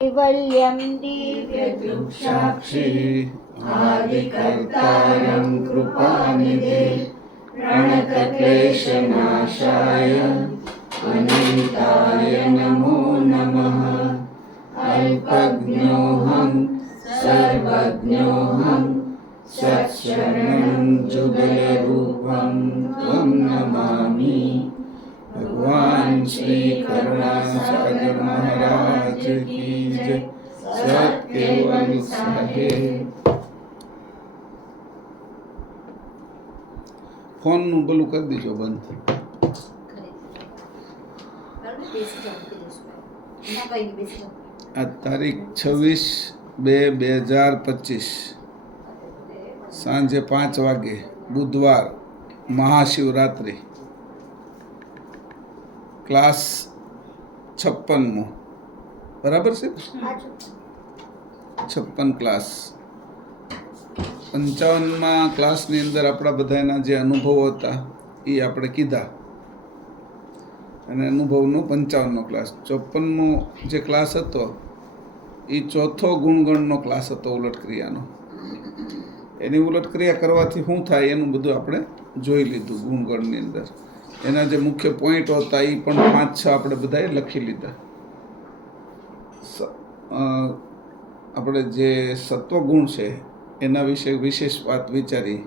कैवल्यं दिव्यदृक्साक्षी आदिकर्तारं कृपानिधे प्रणतक्लेशनाशाय अनन्ताय नमो नमः। अल्पज्ञोऽहं सर्वज्ञोऽहं सत्शरणं जुगलरूपं त्वं नमामि। भगवान श्री करुणासागर महाराज की जय। सत केवल साहेब। फोन નું પેલું કરી દીજો બંધ। આ તારીખ 26/2/2025 સાંજે 5 વાગે બુધવાર મહાશિવરાત્રિ। ક્લાસ 56મો બરાબર છે। 56 ક્લાસ। 55મા ક્લાસની અંદર આપણા બધાના જે અનુભવો હતા એ આપણે કીધા અને અનુભવનો 55મો ક્લાસ। 54મો જે ક્લાસ હતો એ ચોથો ગુણગણનો ક્લાસ હતો ઉલટ ક્રિયાનો। એની ઉલટ ક્રિયા કરવાથી શું થાય એનું બધું આપણે જોઈ લીધું ગુણગણની અંદર। એના જે મુખ્ય પોઈન્ટ હતા એ પણ 5-6 આપણે બધાએ લખી લીધા। આપણે જે સત્વગુણ છે એના વિશે વિશેષ વાત વિચારી।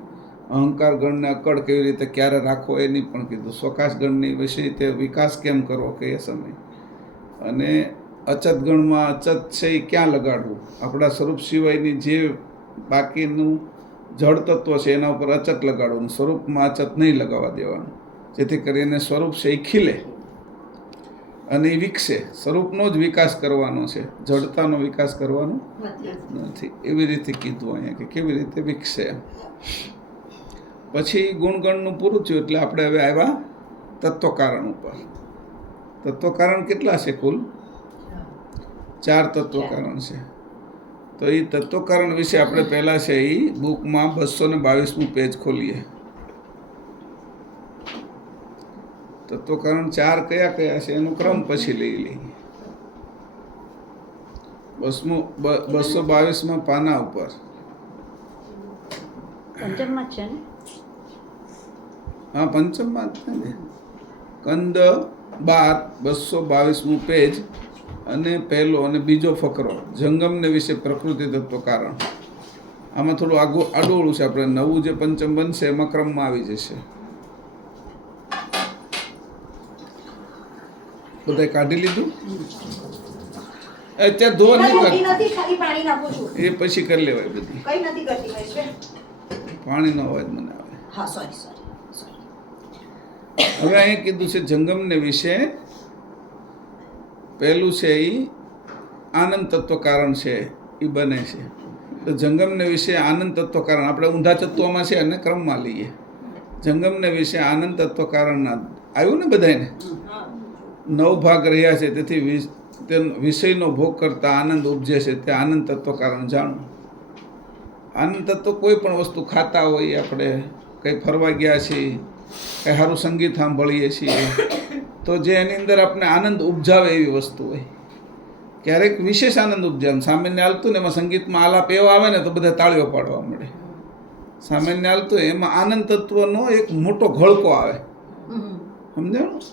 અહંકાર ગણને અકળ કેવી રીતે ક્યારે રાખવો એની પણ કીધું। સ્વકાશ ગણની વિશે તે વિકાસ કેમ કરવો કે એ સમય, અને અચત ગણમાં અચત છે એ ક્યાં લગાડવું, આપણા સ્વરૂપ સિવાયની જે બાકીનું જળ તત્વ છે એના ઉપર અચત લગાડવું, સ્વરૂપમાં અચત નહીં લગાવવા દેવાનું, જેથી કરીને સ્વરૂપ છે એ ખીલે અને એ વિકસે। સ્વરૂપનો જ વિકાસ કરવાનો છે, જડતાનો વિકાસ કરવાનો નથી। એવી રીતે કીધું અહીંયા કે કેવી રીતે વિકસે। પછી ગુણગણનું પૂરું થયું એટલે આપણે હવે આવ્યા તત્વકારણ ઉપર। તત્વકારણ કેટલા છે? કુલ 4 તત્વકારણ છે। તો એ તત્વકારણ વિશે આપણે પહેલાં છે એ બુકમાં 222મું પેજ ખોલીએ। તત્વકારણ 4 કયા કયા છે એનો ક્રમ પછી લઈ લઈએ। 222માં પાના ઉપર પંચમમાં છે ને? હા, પંચમમાં જ ને। કંદ 12 222મું પેજ અને પહેલો અને બીજો ફકરો જંગમને વિશે પ્રકૃતિ તત્વકારણ। આમાં થોડું આડોળું છે, આપણે નવું જે પંચમ બનશે એમાં ક્રમમાં આવી જશે। બધાય કાઢી લીધું? અત્યારે ધોવા નહીં એ પછી કરી લેવાય બધી। પાણીનો અવાજ મને આવે। હવે અહીંયા કીધું છે જંગમને વિશે પહેલું છે એ આનંદ તત્વ કારણ છે એ બને છે। તો જંગમને વિશે આનંદ તત્વ કારણ આપણે ઊંધા તત્વમાં છે અને ક્રમમાં લઈએ। જંગમને વિશે આનંદ તત્વ કારણના આવ્યું ને બધાને 9 ભાગ રહ્યા છે, તેથી વિષયનો ભોગ કરતા આનંદ ઉપજે છે તે આનંદ તત્વ કારણ જાણવું। આનંદ તત્વ કોઈ પણ વસ્તુ ખાતા હોઈએ, આપણે કંઈ ફરવા ગયા છીએ, કંઈ સારું સંગીત સાંભળીએ છીએ તો જે એની અંદર આપણે આનંદ ઉપજાવે એવી વસ્તુ હોય। ક્યારેક વિશેષ આનંદ ઉપજાવે। સામાન્ય હાલતું ને એમાં સંગીતમાં આલાપ એવા આવે ને તો બધા તાળીઓ પાડવા મળે। સામાન્ય હાલતું એમાં આનંદ તત્વનો એક મોટો ઘડકો આવે, સમજાણું?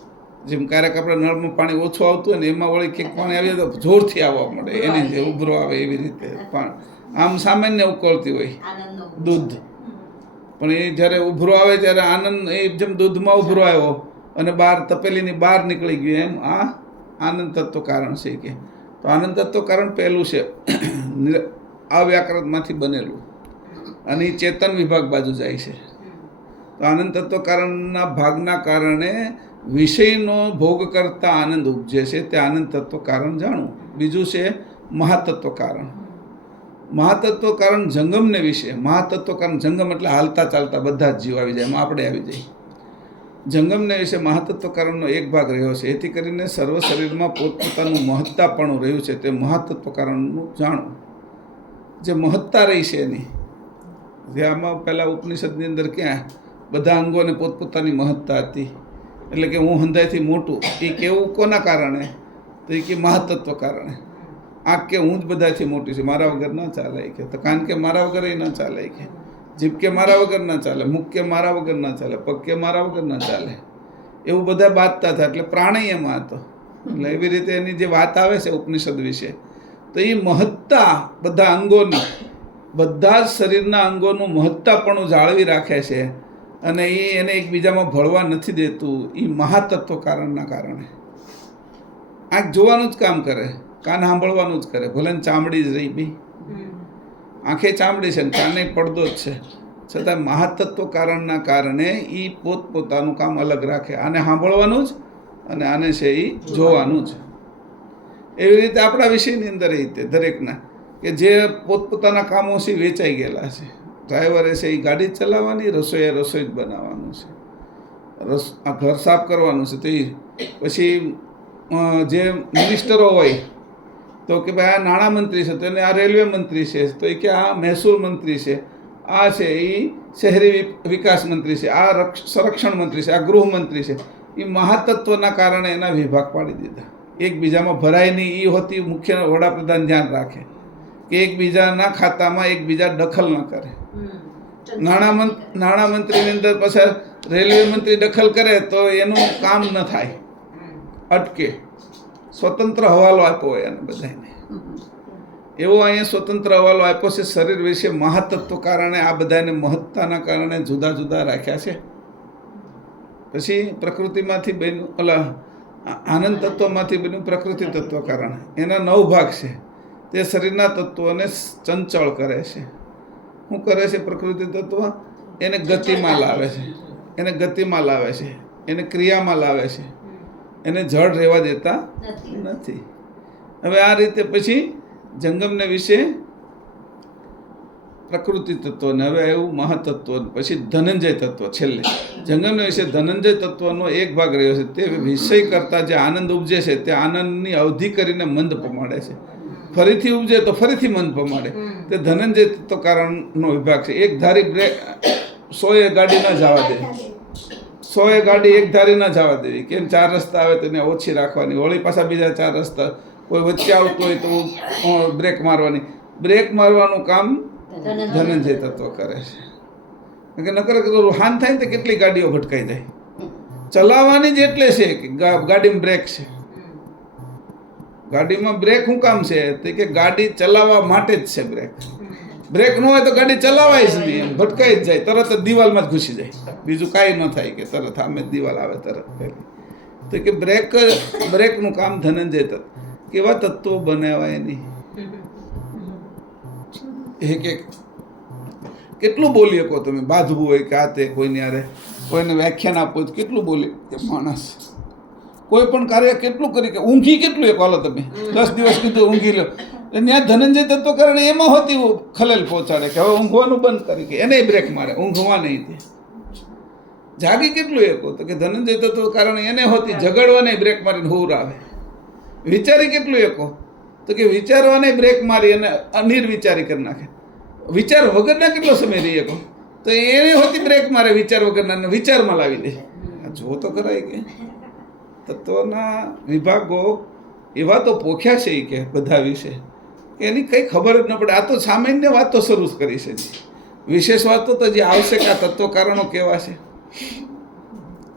જેમ ક્યારેક આપણે નળમાં પાણી ઓછું આવતું હોય ને એમાં વળી કંઈક પાણી આવીએ તો જોરથી આવવા મળે, એની જે ઉભરો આવે એવી રીતે પણ આમ સામાન્ય ઉકળતી હોય દૂધ, પણ એ જ્યારે ઉભરો આવે ત્યારે આનંદ એ જેમ દૂધમાં ઉભરો આવ્યો અને બહાર તપેલીની બહાર નીકળી ગયું એમ આ આનંદ તત્વ કારણ છે કે। તો આનંદ તત્વ કારણ પહેલું છે અવ્યાકૃતમાંથી બનેલું અને એ ચેતન વિભાગ બાજુ જાય છે। તો આનંદ તત્વ કારણના ભાગના કારણે વિષયનો ભોગ કરતા આનંદ ઉપજે છે તે આનંદ તત્વ કારણ જાણવું। બીજું છે મહાતત્વ કારણ। મહાતત્વ કારણ જંગમને વિશે। મહાતત્વ કારણ જંગમ એટલે હાલતા ચાલતા બધા જ જીવ આવી જાય, એમાં આપણે આવી જાય। જંગમને વિશે મહાતત્વ કારણનો એક ભાગ રહ્યો છે, એથી કરીને સર્વ શરીરમાં પોતપોતાનું મહત્તાપણું રહ્યું છે તે મહાતત્વ કારણનું જાણવું। જે મહત્તા રહી છે એની, જે આમાં પહેલાં ઉપનિષદની અંદર ક્યાં બધા અંગોને પોતપોતાની મહત્તા હતી, એટલે કે હું હંધાઈથી મોટું, એ કેવું કોના કારણે? તો એ કે મહાતત્વ કારણે। આંખ કે હું જ બધાથી મોટી છું, મારા વગર ના ચાલે કે, તો કાન કે મારા વગર એ ના ચાલે કે, જીભ કે મારા વગર ના ચાલે, મુખ કે મારા વગર ના ચાલે, પગ કે મારા વગર ના ચાલે, એવું બધા બાંધતા હતા. એટલે પ્રાણાયામ હતો. એટલે એવી રીતે એની જે વાત આવે છે ઉપનિષદ વિશે, તો એ મહત્તા બધા અંગોની, બધા જ શરીરના અંગોનું મહત્તાપણું જાળવી રાખે છે અને એ એને એકબીજામાં ભળવા નથી દેતું. એ મહાતત્વ કારણના કારણે આંખ જોવાનું જ કામ કરે, કાન સાંભળવાનું જ કરે, ભલે ચામડી જ રહી બી, આંખે ચામડી છે ને કાને પડદો જ છે, છતાં મહાતત્વ કારણના કારણે એ પોતપોતાનું કામ અલગ રાખે. આને સાંભળવાનું જ અને આને છે એ જોવાનું જ. એવી રીતે આપણા વિષયની અંદર એ રીતે દરેકના કે જે પોતપોતાના કામોથી વેચાઈ ગયેલા છે. ડ્રાઈવરે છે એ ગાડી જ ચલાવવાની, રસોઈએ રસોઈ જ બનાવવાનું છે, આ ઘર સાફ કરવાનું છે. તો એ પછી જે મિનિસ્ટરો હોય તો કે ભાઈ આ નાણામંત્રી છે, તો એને આ રેલવે મંત્રી છે, તો એ કે આ મહેસૂલ મંત્રી છે, આ છે એ શહેરી વિકાસ મંત્રી છે, આ સંરક્ષણ મંત્રી છે, આ ગૃહમંત્રી છે. એ મહાતત્વના કારણે એના વિભાગ પાડી દીધા. એકબીજામાં ભરાય નહીં એ હોતી મુખ્ય વડાપ્રધાન ધ્યાન રાખે કે એકબીજાના ખાતામાં એકબીજા દખલ ન કરે. નાણામંત્રીની અંદર પછી રેલવે મંત્રી દખલ કરે તો એનું કામ ન થાય, અટકે. સ્વતંત્ર હવાલો આપ્યો હોય એને બધાને, એવો અહીંયા સ્વતંત્ર હવાલો આપ્યો છે. શરીર વિશે મહાતત્વ કારણે આ બધાને મહત્તાના કારણે જુદા જુદા રાખ્યા છે. પછી પ્રકૃતિમાંથી બન્યું, ઓલા આનંદ તત્વમાંથી બન્યું પ્રકૃતિ તત્વ કારણે. એના 9 ભાગ છે. તે શરીરના તત્વોને ચંચળ કરે છે. શું કરે છે પ્રકૃતિ તત્વ? એને ગતિમાં લાવે છે, એને ગતિમાં લાવે છે, એને ક્રિયામાં લાવે છે, એને જડ રહેવા દેતા નથી. હવે આ રીતે પછી જંગમને વિશે પ્રકૃતિ તત્વને, હવે એવું મહાતત્વ, પછી ધનંજય તત્વ છેલ્લે. જંગમને વિશે ધનંજય તત્વનો એક ભાગ રહ્યો છે. તે વિષય કરતાં જે આનંદ ઉપજે છે તે આનંદની અવધિ કરીને મંદ પમાડે છે. ફરીથી ઉપજે તો ફરીથી મંદ પમાડે. તે ધનંજય તત્વ કારણનો વિભાગ છે. એક ધારી બ્રેક 100 ગાડી ન જવા દે, 100 ગાડી એક ધારી ન જવા દેવી. કેમ? 4 રસ્તા આવે તો એને ઓછી રાખવાની, વળી પાછા બીજા 4 રસ્તા, કોઈ વચ્ચે આવતું હોય તો બ્રેક મારવાની. બ્રેક મારવાનું કામ ધનંજય તત્વ કરે છે. કે નકર હાન થાય ને તો કેટલી ગાડીઓ ભટકાઈ જાય. ચલાવવાની જ એટલે છે કે ગાડીમાં બ્રેક છે. ગાડીમાં બ્રેક શું કામ છે? તો કે ગાડી ચલાવવા માટે જ છે બ્રેક. બ્રેક ન હોય તો ગાડી ચલાવાય જ નહીં, એમ ભટકાઈ જ જાય, તરત જ દિવાલમાં જ ઘૂસી જાય. બીજું કાંઈ ન થાય કે તરત સામે દિવાલ આવે તરત પહેલી. તો કે બ્રેકનું કામ ધનંજય તત્વ. કેવા તત્વો બનાવાય નહીં. એક કેટલું બોલી શકો તમે? બાંધવું હોય કે આ તે કોઈને યારે કોઈને વ્યાખ્યાન આપવું હોય કેટલું બોલી કે માણસ કોઈ પણ કાર્ય કેટલું કરી કે ઊંઘી કેટલું એક હાલો તમે 10 દિવસ કીધું ઊંઘી લો, ત્યાં ધનંજય તત્વ કારણે એમાં હોતી ખલેલ પહોંચાડે કે હવે ઊંઘવાનું બંધ કરી કે એને બ્રેક મારે, ઊંઘવા નહીં દે. જાગી કેટલું એકો? તો કે ધનંજય તત્વ કારણે એને હોતી જગાડવાને બ્રેક મારીને હોર આવે. વિચારી કેટલું એકો? તો કે વિચારવાને બ્રેક મારી અને અનિર્વિચારી કરી નાખે. વિચાર વગરના કેટલો સમય રહી શકો? તો એને હોતી બ્રેક મારે વિચાર વગરના, વિચારમાં લાવી દે. જો તો કરાય કે તત્વના વિભાગો એવા તો પોખ્યા છે કે બધા વિશે કે એની કંઈ ખબર જ ન પડે. આ તો સામાન્ય વાતો શરૂ કરી છે, વિશેષ વાતો તો જે આવશે કે આ તત્વ કારણો કેવા છે.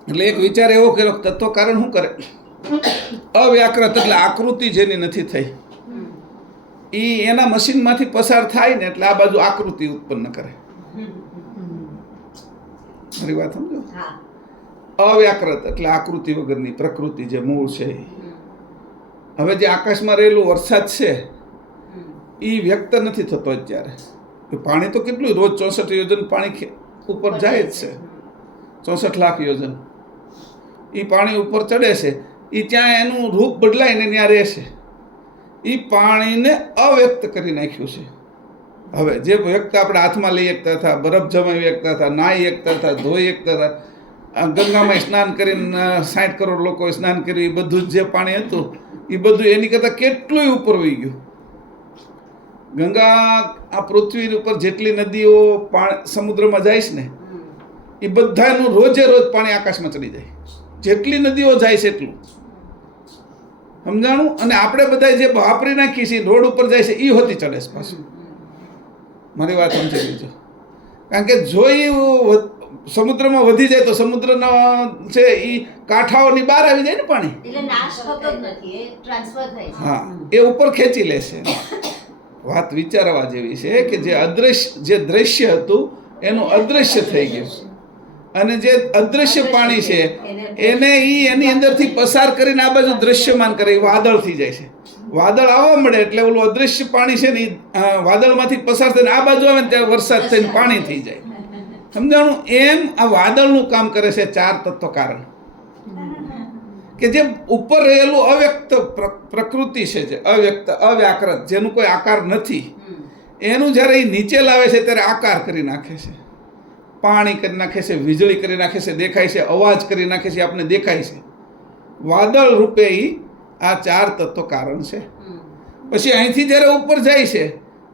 એટલે એક વિચાર એવો કર્યો તત્વ કારણ શું કરે? અવ્યાકૃત એટલે આકૃતિ જેની નથી થઈ એ એના મશીનમાંથી પસાર થાય ને એટલે આ બાજુ આકૃતિ ઉત્પન્ન કરે. મારી વાત સમજો? અવ્યાકૃત એટલે આકૃતિ વગરની પ્રકૃતિ જે મૂળ છે. હવે જે આકાશમાં રહેલું વરસાદ છે એ વ્યક્ત નથી થતો અત્યારે. પાણી તો કેટલું રોજ 64 યોજન પાણી ઉપર જાય જ છે, 64 લાખ યોજન. એ પાણી ઉપર ચડે છે, એ ત્યાં એનું રૂપ બદલાઈને ત્યાં રહેશે. એ પાણીને અવ્યક્ત કરી નાખ્યું છે. હવે જે વ્યક્ત આપણે હાથમાં લઈ શકતા હતા, બરફ જમાવી શકતા હતા, નાહી શકતા હતા, ધોઈ શકતા હતા, ગંગામાં સ્નાન કરીને 60 કરોડ લોકોએ સ્નાન કર્યું, એ બધું જ જે પાણી હતું એ બધું એની કરતાં કેટલું ઉપર વહી ગયું. ગંગા આ પૃથ્વી ઉપર જેટલી નદીઓ સમુદ્રમાં જાય છે ને એ બધાનું રોજે રોજ પાણી આકાશમાં ચડી જાય. જેટલી નદીઓ જાય છે એટલું. સમજાણું? અને આપણે બધા જે વાપરી નાખીએ છીએ રોડ ઉપર જાય છે એ હોતી ચડે છે પાછું. મારી વાત સમજી લેજો. કારણ કે જો એ સમુદ્રમાં વધી જાય તો સમુદ્રના છે એ કાંઠાઓની બહાર આવી જાય ને પાણી. એટલે નાશ થતો જ નથી, એ ટ્રાન્સફર થાય છે. હા, એ ઉપર ખેંચી લેશે. વાત વિચારવા જેવી છે કે જે દ્રશ્ય હતું એનું અદૃશ્ય થઈ ગયું, અને જે અદૃશ્ય પાણી છે એને એની અંદરથી પસાર કરીને આ બાજુ દ્રશ્યમાન કરે, એ વાદળ થઈ જાય છે. વાદળ આવવા મળે એટલે ઓલું અદૃશ્ય પાણી છે ને એ વાદળમાંથી પસાર થઈને આ બાજુ આવે ને ત્યારે વરસાદ થઈને પાણી થઈ જાય. સમજાણું? એમ આ વાદળનું કામ કરે છે ચાર તત્વ કારણ, કે જે ઉપર રહેલું અવ્યક્ત પ્રકૃતિ છે, જે અવ્યક્ત અવ્યાકૃત, જેનું કોઈ આકાર નથી, એનું જ્યારે એ નીચે લાવે છે ત્યારે આકાર કરી નાખે છે. પાણી કરી નાખે છે, વીજળી કરી નાખે છે, દેખાય છે, અવાજ કરી નાખે છે, આપણે દેખાય છે. વાદળ રૂપે એ આ ચાર તત્વ કારણ છે. પછી અહીંથી જ્યારે ઉપર જાય છે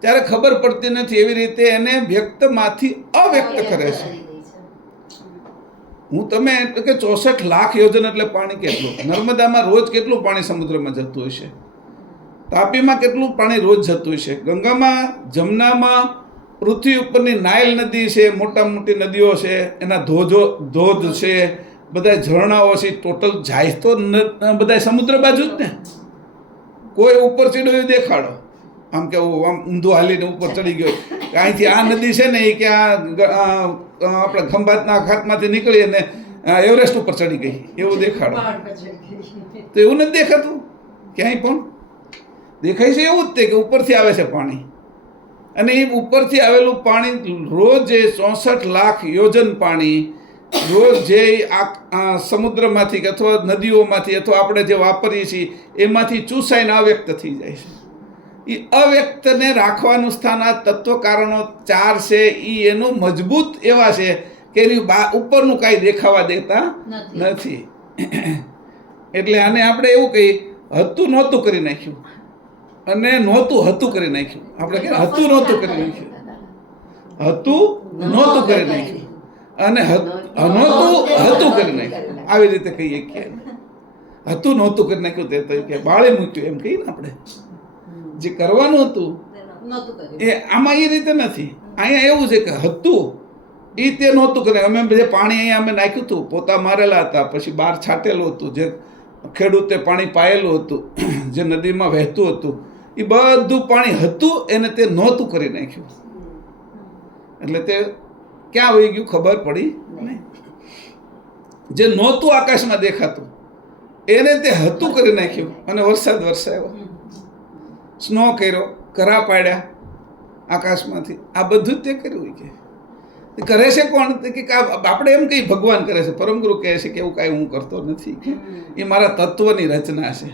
ત્યારે ખબર પડતી નથી, એવી રીતે એને વ્યક્તમાંથી અવ્યક્ત કરે છે. હું તમે એટલે કે 64 લાખ યોજન એટલે પાણી કેટલું? નર્મદામાં રોજ કેટલું પાણી સમુદ્રમાં જતું હશે? તાપીમાં કેટલું પાણી રોજ જતું હશે? ગંગામાં, જમનામાં, પૃથ્વી ઉપરની નાઇલ નદી છે, મોટા મોટી નદીઓ છે, એના ધોધ છે, બધા ઝરણાઓ છે, ટોટલ જાય તો બધા સમુદ્ર બાજુ જ ને. કોઈ ઉપર ચડ્યો એ દેખાડો, આમ કે આમ ઊંધું હાલીને ઉપર ચડી ગયો, અહીંથી આ નદી છે ને એ કે આપણે ખંભાતના ખાતમાંથી નીકળી અને એવરેસ્ટ ઉપર ચડી ગઈ એવું દેખાડો. તો એવું નથી દેખાતું ક્યાંય પણ. દેખાય છે એવું જ તે કે ઉપરથી આવે છે પાણી, અને એ ઉપરથી આવેલું પાણી રોજ જે 64 લાખ યોજન પાણી રોજ જે આ સમુદ્રમાંથી અથવા નદીઓમાંથી અથવા આપણે જે વાપરીએ છીએ એમાંથી ચૂસાઈને અવ્યક્ત થઈ જાય છે. એ અવ્યક્તને રાખવાનું સ્થાન આ તત્વ કારણો ચાર છે. એ એનું મજબૂત એવા છે કે એની ઉપરનું કાંઈ દેખાવા દેતા નથી. એટલે આને આપણે એવું કહીએ, હતું નહોતું કરી નાખ્યું અને નહોતું હતું કરી નાખ્યું. આપણે કે હતું નહોતું કરી નાખ્યું, હતું નહોતું કરી નાખ્યું અને નહોતું હતું કરી નાખ્યું. આવી રીતે કહીએ કે હતું નહોતું કરી નાખ્યું તે તો કે બાળી મૂક્યું એમ કહીએ ને આપણે. જે કરવાનું હતું એ આમાં એ રીતે નથી. અહીંયા એવું છે કે હતું એ તે નહોતું કરે. અમે જે પાણી અહીંયા અમે નાખ્યું હતું, પોતા મારેલા હતા, પછી બહાર છાંટેલું હતું, જે ખેડૂતે પાણી પાયેલું હતું, જે નદીમાં વહેતું હતું, એ બધું પાણી હતું એને તે નહોતું કરી નાખ્યું. એટલે તે ક્યાં વહી ગયું ખબર પડી નહીં. જે નહોતું આકાશમાં દેખાતું એને તે હતું કરી નાખ્યું અને વરસાદ વરસાવ્યો, સ્નો કર્યો, કરા પાડ્યા આકાશમાંથી. આ બધું જ તે કર્યું. કે કરે છે કોણ? કે આપણે એમ કહીએ ભગવાન કરે છે, પરમગુરુ કહે છે કે એવું કાંઈ હું કરતો નથી, એ મારા તત્વની રચના છે.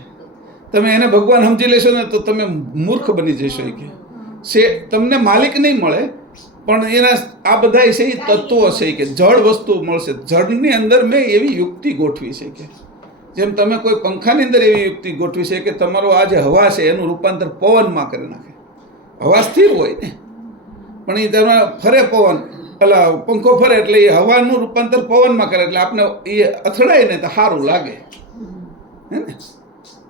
તમે એને ભગવાન સમજી લેશો ને તો તમે મૂર્ખ બની જશો. કે તમને માલિક નહીં મળે, પણ એના આ બધા છે એ તત્વો છે કે જળ વસ્તુ મળશે. જળની અંદર મેં એવી યુક્તિ ગોઠવી છે કે જેમ તમે કોઈ પંખાની અંદર એવી યુક્તિ ગોઠવી છે કે તમારો આ જે હવા છે એનું રૂપાંતર પવનમાં કરી નાખે. હવા સ્થિર હોય ને, પણ એ તેમાં ફરે પવન, એટલે પંખો ફરે એટલે એ હવાનું રૂપાંતર પવનમાં કરે, એટલે આપણે એ અથડાય ને તો સારું લાગે. હે ને?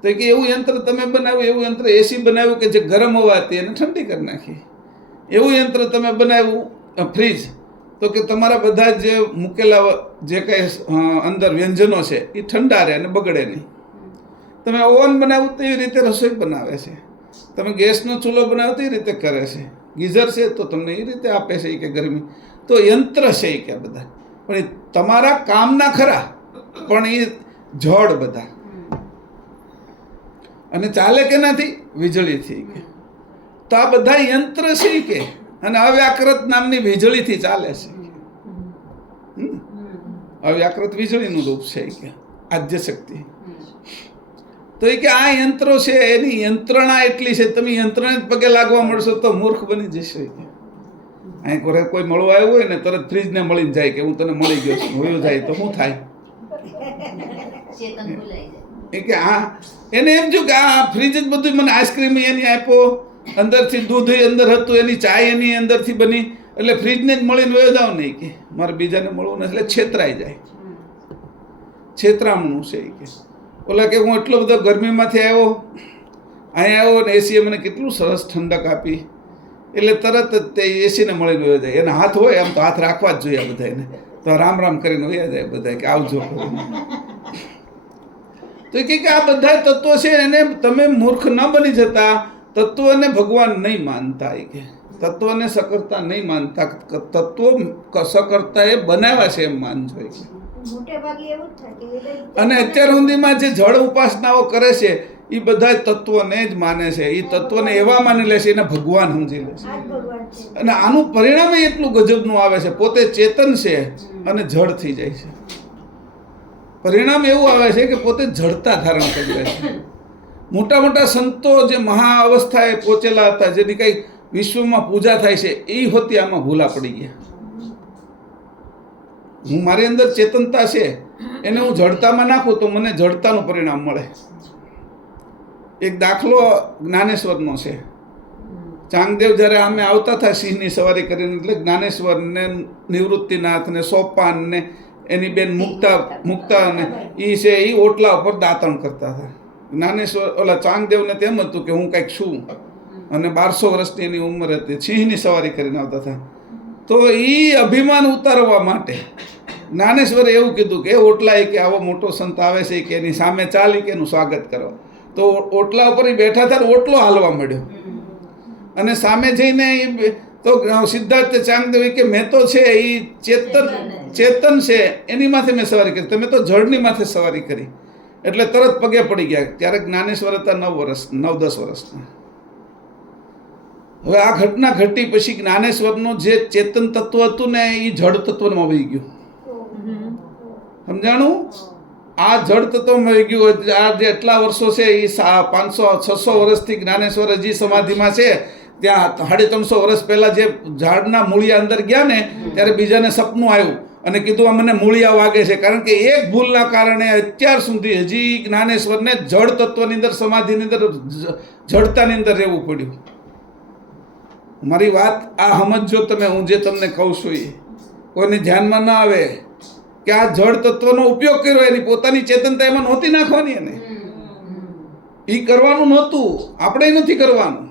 તો કે એવું યંત્ર તમે બનાવ્યું, એવું યંત્ર એસી બનાવ્યું કે જે ગરમ હવા હતી એને ઠંડી કરી નાખી. એવું યંત્ર તમે બનાવ્યું ફ્રીજ, તો કે તમારા બધા જે મૂકેલા જે કંઈ અંદર વ્યંજનો છે એ ઠંડા રહે અને બગડે નહીં. તમે ઓવન બનાવ્યું તો એવી રીતે રસોઈ બનાવે છે. તમે ગેસનો ચૂલો બનાવો તો એ રીતે કરે છે. ગીઝર છે તો તમને એ રીતે આપે છે કે ગરમી. તો યંત્ર છે એ કે બધા, પણ એ તમારા કામના ખરા, પણ એ જળ બધા. અને ચાલે કે નથી? વીજળીથી. કે તો આ બધા યંત્ર છે કે, અને અવ્યાકૃત નામની વીજળીથી ચાલે છે. અવ્યાકૃત વીજળીનું રૂપ છે કે આદ્ય શક્તિ. તો એ કે આ યંત્રો છે એની યંત્રણા એટલી છે, તમે યંત્રને જ પગે લાગવા મળશો તો મૂર્ખ બની જશો. અહીં કોઈ મળવા આવ્યું હોય ને તરત ફ્રીજને મળીને જાય કે હું તને મળી ગયો છું, હોયું જાય તો શું થાય? એ કે હા, એને એમ થયું કે આ ફ્રીજ જ બધું મને આઈસ્ક્રીમ એની આપ્યો, અંદરથી દૂધ અંદર હતું, એની ચાય એની અંદરથી બની, એટલે ફ્રીજને જ મળીને વયો જાવ નહીં કે મારે બીજાને મળવું નથી. એટલે છેતરાઈ જાય. છેતરામણું છે એ કે ઓલા કે હું એટલો બધો ગરમીમાંથી આવ્યો, અહીંયા આવ્યો ને એસીએ મને કેટલું સરસ ઠંડક આપી, એટલે તરત જ તે એસીને મળીને વયો જાય. એના હાથ હોય આમ તો હાથ રાખવા જ જોઈએ બધાને, તો રામ રામ કરીને વયા જાય બધા કે આવજો. તો એ કે આ બધા તત્વો છે એને તમે મૂર્ખ ન બની જતા, તત્વને ભગવાન નહીં માનતા. એ કે તત્વને સકર્તા નહીં માનતા, તત્વો સકર્તા એ બનાવ્યા છે એમ માનજો. મોટે ભાગે એવું જ થાય કે એ ભાઈ અને અત્યાર સુધીમાં જે જળ ઉપાસનાઓ કરે છે એ બધા તત્વોને જ માને છે. એ તત્વને એવા માની લે છે એને ભગવાન સમજી લે છે. આ જ ભગવાન છે. અને આનું પરિણામ એટલું ગજબનું આવે છે, પોતે ચેતન છે અને જડ થઈ જાય છે. પરિણામ એવું આવે છે કે પોતે જડતા ધારણ કરી લે છે. મોટા મોટા સંતો જે મહા અવસ્થાએ પહોંચેલા હતા, જેની કંઈ વિશ્વમાં પૂજા થાય છે, એ હોતી આમાં ભૂલા પડી ગયા. હું મારી અંદર ચેતનતા છે એને હું જડતામાં નાખું તો મને જડતાનું પરિણામ મળે. એક દાખલો જ્ઞાનેશ્વરનો છે. ચાંગદેવ જ્યારે આમે આવતા હતા સિંહની સવારી કરીને, એટલે જ્ઞાનેશ્વર ને નિવૃત્તિનાથ ને સોપાન ને એની બેન મુક્તા ને એ છે, એ ઓટલા ઉપર દાંતણ કરતા હતા. જ્ઞાનેશ્વર ઓલા ચાંગદેવને તેમ હતું કે હું કંઈક છું, અને 1200 વર્ષની એની ઉંમર હતી. સિંહની સવારી કરીને આવતા હતા. તો એ અભિમાન ઉતારવા માટે જ્ઞાનેશ્વરે એવું કીધું કે ઓટલા કે આવો મોટો સંત આવે છે કે એની સામે ચાલી કે એનું સ્વાગત કરવા. તો ઓટલા ઉપર એ બેઠા હતા, ઓટલો હાલવા મળ્યો, અને સામે જઈને તો સિદ્ધાર્થ ચાંગદેવ કે મેં તો છે એ ચેતન છે એની માથે મેં સવારી કરી, તમે તો જળની માથે સવારી કરી. એટલે તરત પગે પડી ગયા. ત્યારે જ્ઞાનેશ્વર હતા 9-10 વર્ષના. હવે આ ઘટના ઘટી પછી જ્ઞાનેશ્વરનું જે ચેતન તત્વ હતું ને એ જળ તત્વમાં વહી ગયું. સમજાણું? આ જળ તત્વમાં વહી ગયું. આ જે એટલા વર્ષો છે એ 500-600 વર્ષથી જ્ઞાનેશ્વર હજી સમાધિમાં છે. ત્યાં 350 વર્ષ પહેલા જે ઝાડના મૂળિયા અંદર ગયા ને, ત્યારે બીજાને સપનું આવ્યું અને કીધું આ મને મૂળિયા વાગે છે. કારણ કે એક ભૂલના કારણે અત્યાર સુધી હજી જ્ઞાનેશ્વરને જળ તત્વની અંદર, સમાધિની અંદર, જડતાની અંદર રહેવું પડ્યું. મારી વાત આ સમજો તમે, હું જે તમને કહું છું એ કોઈને ધ્યાનમાં ના આવે કે આ જળ તત્વનો ઉપયોગ કર્યો, એની પોતાની ચેતનતા એમાં નહોતી નાખવાની. એને એ કરવાનું નહોતું, આપણે નથી કરવાનું.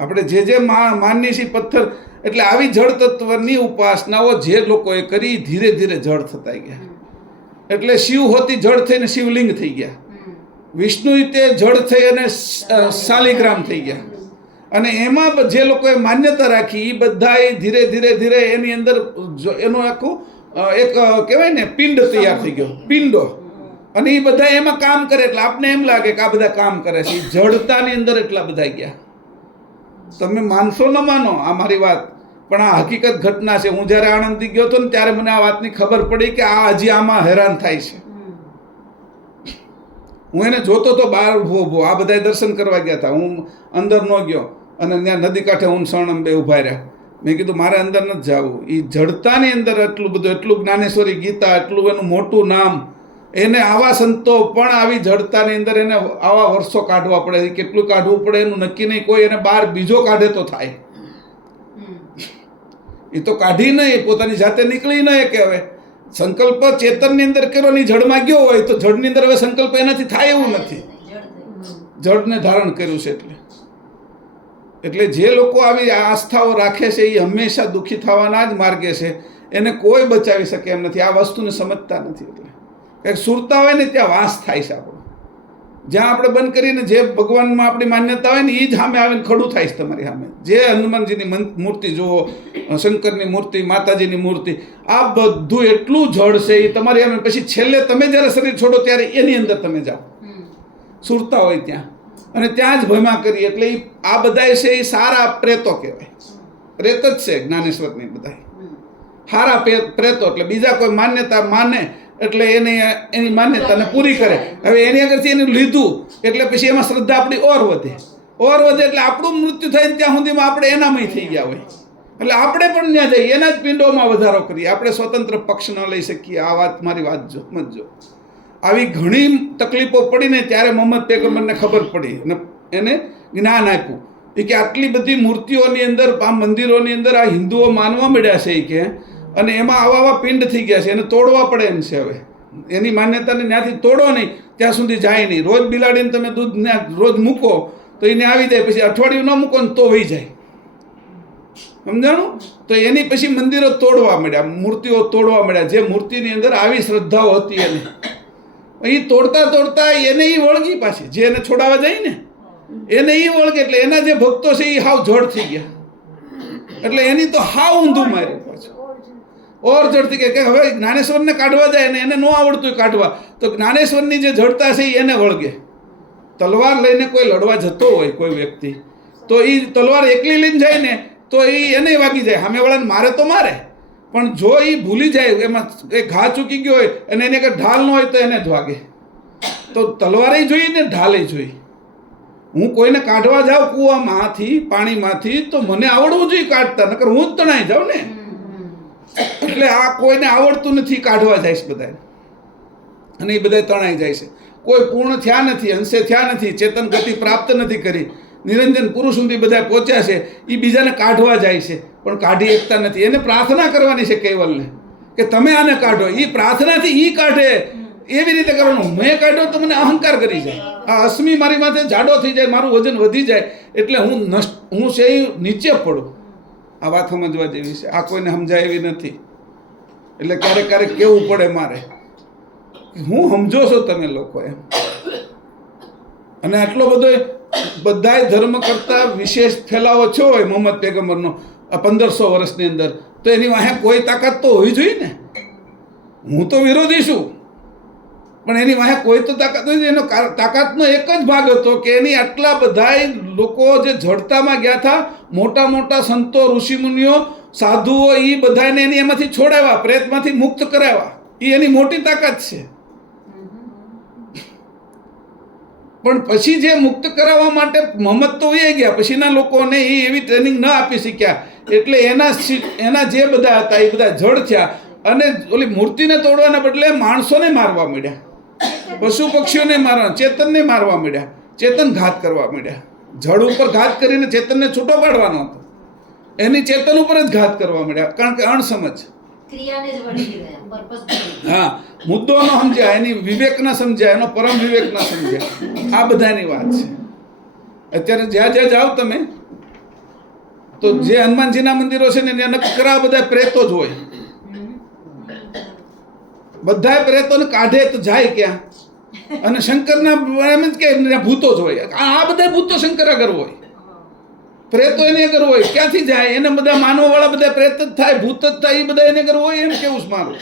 આપણે જે માનીએ છીએ પથ્થર, એટલે આવી જળ તત્વની ઉપાસનાઓ જે લોકોએ કરી ધીરે ધીરે જળ થતા ગયા. એટલે શિવ હોતી જળ થઈને શિવલિંગ થઈ ગયા, વિષ્ણુ તે જળ થઈ અને શાલિગ્રામ થઈ ગયા. અને એમાં જે લોકોએ માન્યતા રાખી એ બધા ધીરે ધીરે ધીરે એની અંદર એનું આખું એક કહેવાય ને પિંડ તૈયાર થઈ ગયો, પિંડો. અને એ બધા એમાં કામ કરે એટલે આપને એમ લાગે કે આ બધા કામ કરે છે. જડતાની અંદર એટલા બધા ગયા. તમે માનશો ન માનો આ મારી વાત, પણ આ હકીકત ઘટના છે. હું જ્યારે આણંદથી ગયો હતો ને ત્યારે મને આ વાતની ખબર પડી કે આ હજી આમાં હેરાન થાય છે. હું એને જોતો તો બહાર ઉભો, આ બધા દર્શન કરવા ગયા હતા, હું અંદર ન ગયો. અને ત્યાં નદી કાંઠે હું શરણમ બે ઉભા રહ્યા. મેં કીધું મારે અંદર નથી જવું. એ જડતાની અંદર એટલું બધું, એટલું જ્ઞાનેશ્વરી ગીતા, એટલું એનું મોટું નામ, એને આવા સંતો પણ આવી જડતાની અંદર એને આવા વર્ષો કાઢવા પડે. કેટલું કાઢવું પડે એનું નક્કી નહીં. કોઈ એને બહાર બીજો કાઢે તો થાય, એ તો કાઢી નહીં, પોતાની જાતે નીકળી નહીં કે હવે સંકલ્પ ચેતનની અંદર કર્યો ની જડમાં ગયો હોય તો જડની અંદર હવે સંકલ્પ એનાથી થાય એવું નથી. જડને ધારણ કર્યું છે. એટલે જે લોકો આવી આસ્થાઓ રાખે છે એ હંમેશા દુઃખી થવાના જ માર્ગે છે. એને કોઈ બચાવી શકે એમ નથી. આ વસ્તુને સમજતા નથી. એટલે કંઈક સુરતા હોય ને ત્યાં વાસ થાય છે આપણો. જ્યાં આપણે બંધ કરીને જે ભગવાનમાં આપણી માન્યતા હોય ને એ જ સામે આવીને ખડું થાય છે તમારી સામે. જે હનુમાનજીની મૂર્તિ જુઓ, શંકરની મૂર્તિ, માતાજીની મૂર્તિ, આ બધું એટલું જળ છે એ તમારી સામે. પછી છેલ્લે તમે જ્યારે શરીર છોડો ત્યારે એની અંદર તમે જાઓ, સુરતા હોય ત્યાં, અને ત્યાં જ ભયમાં કરી. એટલે આ બધા છે એ સારા પ્રેતો કહેવાય. પ્રેત જ છે જ્ઞાનેશ્વરની બધા સારા પ્રેતો. એટલે બીજા કોઈ માન્યતા માને એટલે એની માન્યતાને પૂરી કરે. હવે એની આગળથી એને લીધું એટલે પછી એમાં શ્રદ્ધા આપણી ઓર વધે એટલે આપણું મૃત્યુ થાય ત્યાં સુધીમાં આપણે એનામય થઈ ગયા હોય. એટલે આપણે પણ ત્યાં જઈએ, એના જ પિંડોમાં વધારો કરીએ. આપણે સ્વતંત્ર પક્ષ ન લઈ શકીએ. આ વાત મારી વાત સમજો. આવી ઘણી તકલીફો પડીને ત્યારે મોહમ્મદ પૈગંબરને ખબર પડી અને એને જ્ઞાન આપ્યું. એ કે આટલી બધી મૂર્તિઓની અંદર, આ મંદિરોની અંદર આ હિન્દુઓ માનવા મળ્યા છે કે, અને એમાં આવા પિંડ થઈ ગયા છે, એને તોડવા પડે એમ છે. હવે એની માન્યતાને ત્યાંથી તોડો નહીં ત્યાં સુધી જાય નહીં. રોજ બિલાડીને તમે દૂધ રોજ મૂકો તો એને આવી જાય, પછી અઠવાડિયું ન મૂકો ને તો વહી જાય. સમજાણું? તો એની પછી મંદિરો તોડવા મળ્યા, મૂર્તિઓ તોડવા મળ્યા. જે મૂર્તિની અંદર આવી શ્રદ્ધાઓ હતી એને એ તોડતા તોડતા એને એ વળગી પાછી, જે એને છોડાવવા જાય ને એને એ વળગે. એટલે એના જે ભક્તો છે એ હાવ જડ થઈ ગયા. એટલે એની તો હાવ ઊંધું માર્યું પાછું. ઓર જડતી કે હવે જ્ઞાનેશ્વરને કાઢવા જાય ને એને ન આવડતું કાઢવા, તો જ્ઞાનેશ્વરની જે જડતા છે એ એને વળગે. તલવાર લઈને કોઈ લડવા જતો હોય કોઈ વ્યક્તિ, તો એ તલવાર એકલી લઈને જાય ને તો એ એને વાગી જાય. સામેવાળાને મારે તો મારે, પણ જો એ ભૂલી જાય, એમાં એ ઘા ચૂકી ગયો હોય અને એને કંઈ ઢાલ ન હોય તો એને જ વાગે. તો તલવારે જોઈએ ને ઢાલે જોઈએ. હું કોઈને કાઢવા જાઉં કૂવામાંથી, પાણીમાંથી, તો મને આવડવું જોઈએ કાઢતા, નકર હું જ તણાઈ જાઉં ને. એટલે આ કોઈને આવડતું નથી, કાઢવા જાય છે બધા, અને એ બધા તણાઈ જાય છે. કોઈ પૂર્ણ થયા નથી, અંશે થયા નથી, ચેતન ગતિ પ્રાપ્ત નથી કરી, નિરંજન પુરુષ સુધી બધા પહોંચ્યા છે, એ બીજાને કાઢવા જાય છે પણ કાઢી શકતા નથી. એને પ્રાર્થના કરવાની છે કૈવલને કે તમે આને કાઢો. એ પ્રાર્થનાથી એ કાઢે એવી રીતે કરવાનું. મેં કાઢ્યો તો મને અહંકાર કરી જાય, આ અસ્મિ મારી માથે જાડો થઈ જાય, મારું વજન વધી જાય, એટલે હું છે એ નીચે પડું. આ વાત સમજવા જેવી છે. આ કોઈને સમજાય એવી નથી. એટલે ક્યારેક ક્યારેક કેવું પડે મારે, હું સમજો છો તમે લોકો એમ. અને આટલો બધો બધાય ધર્મ કરતા વિશેષ ફેલાવો છો હોય મોહમ્મદ પેગમ્બરનો આ 1500 વર્ષની અંદર, તો એની વાહે કોઈ તાકાત તો હોવી જોઈએ ને. હું તો વિરોધી છું, પણ એની વાહે કોઈ તો તાકાત હોય. એનો તાકાતનો એક જ ભાગ હતો કે એની આટલા બધાય લોકો જે જડતામાં ગયા હતા, મોટા મોટા સંતો, ઋષિમુનિઓ, સાધુઓ, એ બધાને એની એમાંથી છોડાવ્યા, પ્રેતમાંથી મુક્ત કરાવ્યા. એ એની મોટી તાકાત છે. પણ પછી જે મુક્ત કરાવવા માટે મોહમ્મદ તો વહી ગયા, પછીના લોકોને એ એવી ટ્રેનિંગ ન આપી શક્યા, એટલે એના જે બધા હતા એ બધા જડ થયા. અને ઓલી મૂર્તિને તોડવાના બદલે માણસોને મારવા માંડ્યા, પશુ પક્ષીઓને મારવા, ચેતનને મારવા માંડ્યા, ચેતન ઘાત કરવા માંડ્યા. જડ ઉપર ઘાત કરીને ચેતનને છૂટો પાડવાનો હતો, એની ચેતન ઉપર જ ઘાત કરવા માંડ્યા, કારણ કે અણસમજ. ક્રિયાને જ વળગી ગયા, પર્પસ ભૂલી. હા, મુદ્દો ન સમજ્યા, એની વિવેક ન સમજ્યા, એનો પરમ વિવેક ન સમજ્યા. આ બધાની વાત છે. અત્યારે જ્યાં જ્યાં જાઓ તમે, તો જે હનુમાનજીના મંદિરો છે ને ત્યાં નકરા બધા પ્રેતો જ હોય. બધા પ્રેતોને કાઢે તો જાય ક્યાં? અને શંકરના એમ જ કે ભૂતો જ હોય. આ બધા ભૂતો શંકર આગળ હોય, પ્રેતો એની આગળ હોય. ક્યાંથી જાય? એને બધા માનવવાળા બધા પ્રેત જ થાય, ભૂત જ થાય, એ બધા એની આગળ હોય. એમ કેવું છે મારું.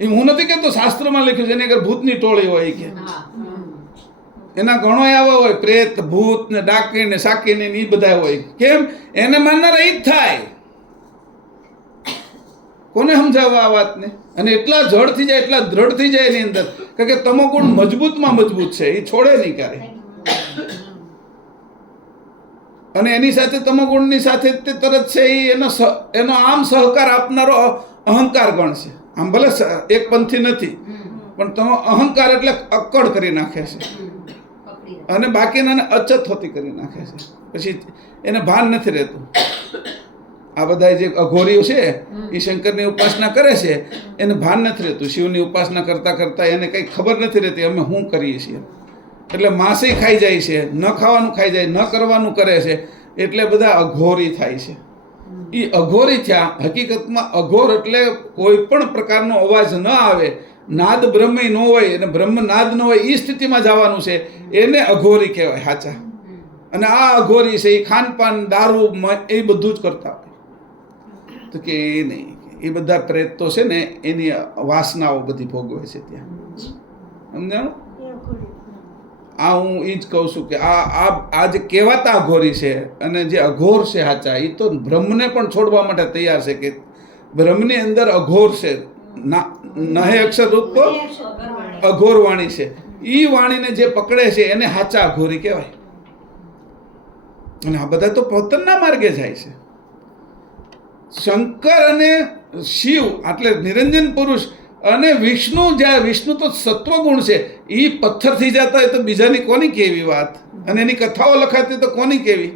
એ હું નથી કહેતો, શાસ્ત્રમાં લખ્યું છે એની આગળ ભૂતની ટોળી હોય કે એના ઘણો આવા હોય, પ્રેત, ભૂત ને ડાકી ને સાકી ને એ બધા હોય. કેમ? એને માનનારા એ જ થાય. કોને સમજાવવા આ વાતને? અને એટલા જડ થઈ જાય, એટલા દ્રઢ થઈ જાય એની અંદર, કારણ કે તમો ગુણ મજબૂતમાં મજબૂત છે, એ છોડે નહીં ક્યારે. અને એની સાથે તમો ગુણની સાથે તે તરત છે એનો આમ સહકાર આપનારો અહંકાર ગણ છે. આમ ભલે એક પંથી નથી, પણ તમે અહંકાર એટલે અક્કડ કરી નાખે છે, અને બાકીનાને અચત હોતી કરી નાખે છે. પછી એને ભાન નથી રહેતું. આ બધા જે અઘોરીઓ છે એ શંકરની ઉપાસના કરે છે, એને ભાન નથી રહેતું. શિવની ઉપાસના કરતાં કરતાં એને કંઈ ખબર નથી રહેતી અમે શું કરીએ છીએ. એટલે માંસે ખાઈ જાય છે, ન ખાવાનું ખાઈ જાય, ન કરવાનું કરે છે, એટલે બધા અઘોરી થાય છે. એ અઘોરી થયા. હકીકતમાં અઘોર એટલે કોઈ પણ પ્રકારનો અવાજ ન આવે, નાદ બ્રહ્મ ન હોય, અને બ્રહ્મ નાદ ન હોય, એ સ્થિતિમાં જવાનું છે. એને અઘોરી કહેવાય સાચા. અને આ અઘોરી છે એ ખાનપાન, દારૂ, એ બધું જ કરતા હોય. તો કે એ નહીં, એ બધા પ્રેતો છે ને એની વાસનાઓ બધી ભોગવે છે ત્યાં. સમજાણું? આ હું એ જ કહું છું કે આ જે કહેવાતા અઘોરી છે, અને જે અઘોર છે સાચા, એ તો બ્રહ્મને પણ છોડવા માટે તૈયાર છે. કે બ્રહ્મની અંદર અઘોર છે, નહે અક્ષર રૂપ તો અઘોર વાણી છે. એ વાણીને જે પકડે છે એને સાચા અઘોરી કહેવાય. અને આ બધા તો પતનના માર્ગે જાય છે. શંકર અને શિવ એટલે નિરંજન પુરુષ, અને વિષ્ણુ, જ્યાં વિષ્ણુ તો સત્વગુણ છે, એ પથ્થર થઈ જતા હોય તો બીજાની કોની કેવી વાત? અને એની કથાઓ લખાતી તો કોની કેવી?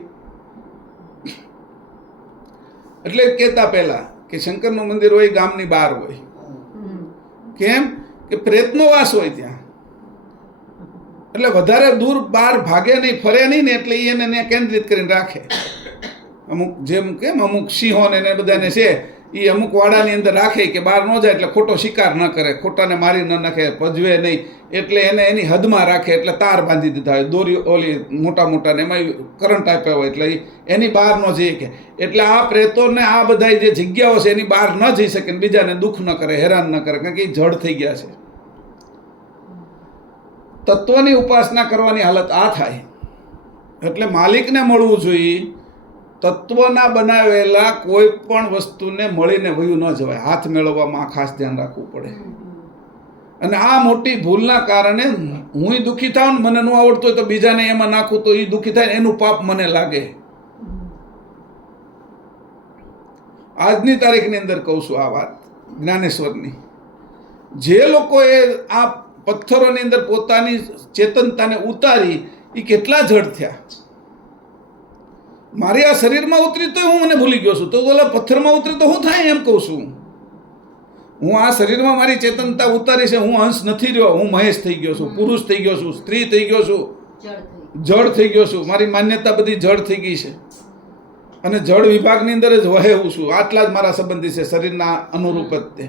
એટલે કહેતા પહેલા કે શંકરનું મંદિર હોય ગામની બહાર હોય. કેમ? કે પ્રેતનો વાસ હોય ત્યાં, એટલે વધારે દૂર બહાર ભાગે નહીં, ફરે નહીં ને, એટલે એને ત્યાં કેન્દ્રિત કરીને રાખે. અમુક જેમ કેમ અમુક સિંહોને ને બધાને છે એ અમુક વાડાની અંદર રાખે કે બહાર ન જાય, એટલે ખોટો શિકાર ન કરે, ખોટાને મારી ન નાખે, ભજવે નહીં, એટલે એને એની હદમાં રાખે. એટલે તાર બાંધી દીધા હોય, દોરી ઓલી મોટા મોટાને, એમાં કરંટ આપ્યા હોય, એટલે એની બહાર ન જઈ શકે. એટલે આ પ્રેતોને આ બધા જે જગ્યાઓ છે એની બહાર ન જઈ શકે ને બીજાને દુઃખ ન કરે, હેરાન ન કરે, કારણ કે એ જડ થઈ ગયા છે. તત્વની ઉપાસના કરવાની હાલત આ થાય. એટલે માલિકને મળવું જોઈએ. તત્વના બનાવેલા કોઈ પણ વસ્તુને મળીને વયું ન જવાય. હાથ મેળવવામાં ખાસ ધ્યાન રાખવું પડે. અને આ મોટી ભૂલના કારણે હું દુઃખી થાઉં ને, મને ન આવડતું હોય તો બીજાને એમાં નાખું તો એ દુઃખી થાય, એનું પાપ મને લાગે. આજની તારીખની અંદર કહું છું આ વાત જ્ઞાનેશ્વરની. જે લોકોએ આ પથ્થરોની અંદર પોતાની ચેતનતાને ઉતારી, એ કેટલા જડ થયા. મારી આ શરીરમાં ઉતરી તો હું મને ભૂલી ગયો છું, તો ઓલા પથ્થરમાં ઉતરી તો શું થાય એમ કહું છું. હું આ શરીરમાં મારી ચેતનતા ઉતારી છે, હું અંશ નથી રહ્યો, હું મહેશ થઈ ગયો છું, પુરુષ થઈ ગયો છું, સ્ત્રી થઈ ગયો છું, જડ થઈ ગયો છું. મારી માન્યતા બધી જડ થઈ ગઈ છે અને જડ વિભાગની અંદર જ વહેવું છું. આટલા જ મારા સંબંધી છે, શરીરના અનુરૂપ જ તે.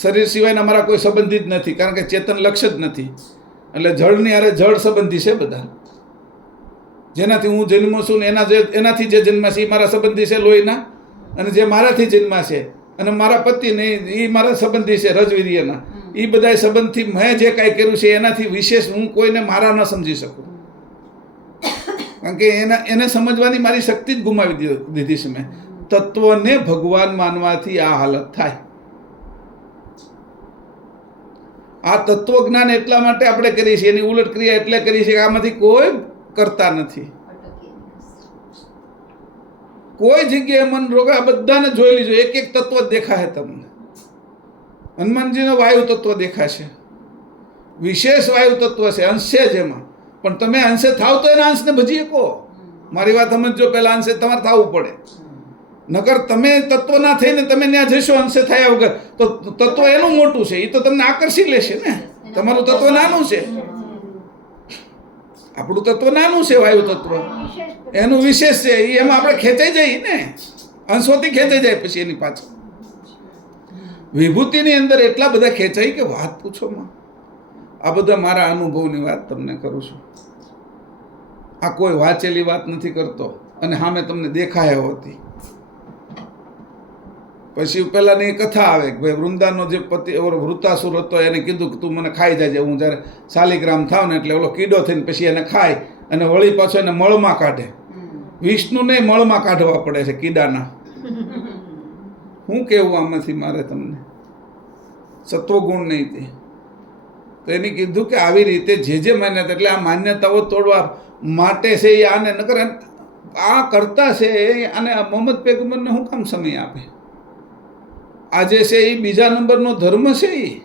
શરીર સિવાયના મારા કોઈ સંબંધી જ નથી, કારણ કે ચેતન લક્ષ જ નથી. એટલે જળની હારે જળ સંબંધી છે બધા. જેનાથી હું જન્મ છું ને એનાથી જે જન્મ છે એ મારા સંબંધી છે લોહીના, અને જે મારાથી જન્મ છે અને મારા પતિ ને એ મારા સંબંધી છે રજવીર્યના. એ બધા સંબંધથી મેં જે કાંઈ કર્યું છે એનાથી વિશેષ હું કોઈને મારા ન સમજી શકું, કારણ કે એને સમજવાની મારી શક્તિ જ ગુમાવી દીધી છે મેં. તત્વને ભગવાન માનવાથી આ હાલત થાય. આ તત્વજ્ઞાન એટલા માટે આપણે કરીએ છીએ, એની ઉલટ ક્રિયા એટલે કરીએ છીએ કે આમાંથી કોઈ કરતા નથી. કોઈ જગ્યાએ મન રોકા, બધાને જોઈ લીજો, એક એક તત્વ દેખાશે તમને. હનુમાનજીનો વાયુ તત્વ દેખાશે, વિશેષ વાયુ તત્વ છે, અંશે જ એમાં. પણ તમે અંશે થાવ તો એના અંશને ભજી શકો. મારી વાત સમજો, પહેલા અંશે તમારે થવું પડે. નકર તમે તત્વ ના થઈને તમે ત્યાં જશો અંશે થયા વગર, તો તત્વ એનું મોટું છે, એ તો તમને આકર્ષી લેશે ને. તમારું તત્વ નાનું છે, આપણું તત્વ નાનું છે, વાયુ તત્વ એનું વિશેષ છે. એમાં આપણે ખેંચાઈ જઈએ ને, અંશોથી ખેંચાઈ જાય. પછી એની પાછળ વિભૂતિની અંદર એટલા બધા ખેંચાઈ કે વાત પૂછોમાં. આ બધા મારા અનુભવની વાત તમને કરું છું. આ કોઈ વાંચેલી વાત નથી કરતો, અને સામે તમને દેખાય હોતી. પછી પહેલાંની કથા આવે કે ભાઈ વૃંદાનો જે પતિ વૃતાસુર હતો, એને કીધું કે તું મને ખાઈ જાય. હું જ્યારે શાલિગ્રામ થાવ ને એટલે ઓલો કીડો થઈને પછી એને ખાય અને વળી પાછો એને મળમાં કાઢે. વિષ્ણુને મળમાં કાઢવા પડે છે કીડાના. શું કહેવું આમાંથી મારે તમને? સત્વગુણ નહીં તે. તો એને કીધું કે આવી રીતે જે માન્યતા, એટલે આ માન્યતાઓ તોડવા માટે છે એ આને નકર આ કરતા છે. અને મોહમ્મદ પૈગંબરને શું કામ સમય આપે? આજે છે એ બીજા નંબરનો ધર્મ છે એ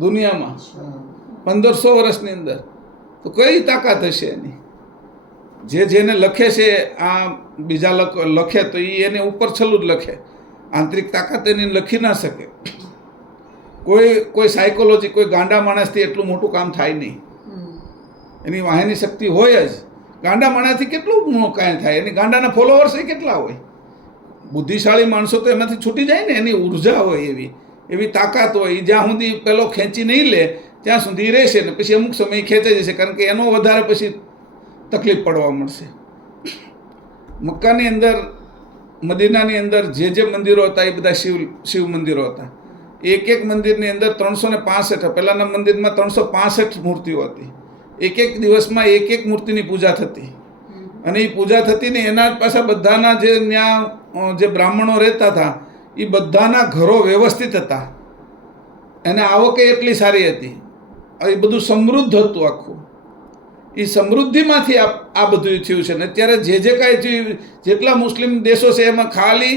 દુનિયામાં 1500 વર્ષની અંદર. તો કઈ તાકાત હશે એની? જેને લખે છે આ બીજા લખે તો એ એને ઉપર છેલ્લું જ લખે, આંતરિક તાકાત એની લખી ના શકે. કોઈ સાયકોલોજી, કોઈ ગાંડા માણસથી એટલું મોટું કામ થાય નહીં. એની વાહેની શક્તિ હોય જ. ગાંડા માણસથી કેટલું કાંઈ થાય? એની ગાંડાના ફોલોવર્સ એ કેટલા હોય? બુદ્ધિશાળી માણસો તો એમાંથી છૂટી જાય ને. એની ઉર્જા હોય, એવી તાકાત હોય. જ્યાં સુધી પેલો ખેંચી નહીં લે ત્યાં સુધી રહેશે ને પછી અમુક સમય ખેંચાઈ જશે, કારણ કે એનો વધારે પછી તકલીફ પડવા મળશે. મક્કાની અંદર, મદીનાની અંદર જે મંદિરો હતા એ બધા શિવ મંદિરો હતા. એક મંદિરની અંદર 365, પહેલાંના મંદિરમાં 365 મૂર્તિઓ હતી. એક દિવસમાં એક મૂર્તિની પૂજા થતી. અને એ પૂજા થતી ને એના પાછા બધાના જે ત્યાં જે બ્રાહ્મણો રહેતા હતા એ બધાના ઘરો વ્યવસ્થિત હતા. એને આવકે એટલી સારી હતી, એ બધું સમૃદ્ધ હતું આખું. એ સમૃદ્ધિમાંથી આ બધું થયું છે. ને અત્યારે જે કાંઈ જેટલા મુસ્લિમ દેશો છે એમાં ખાલી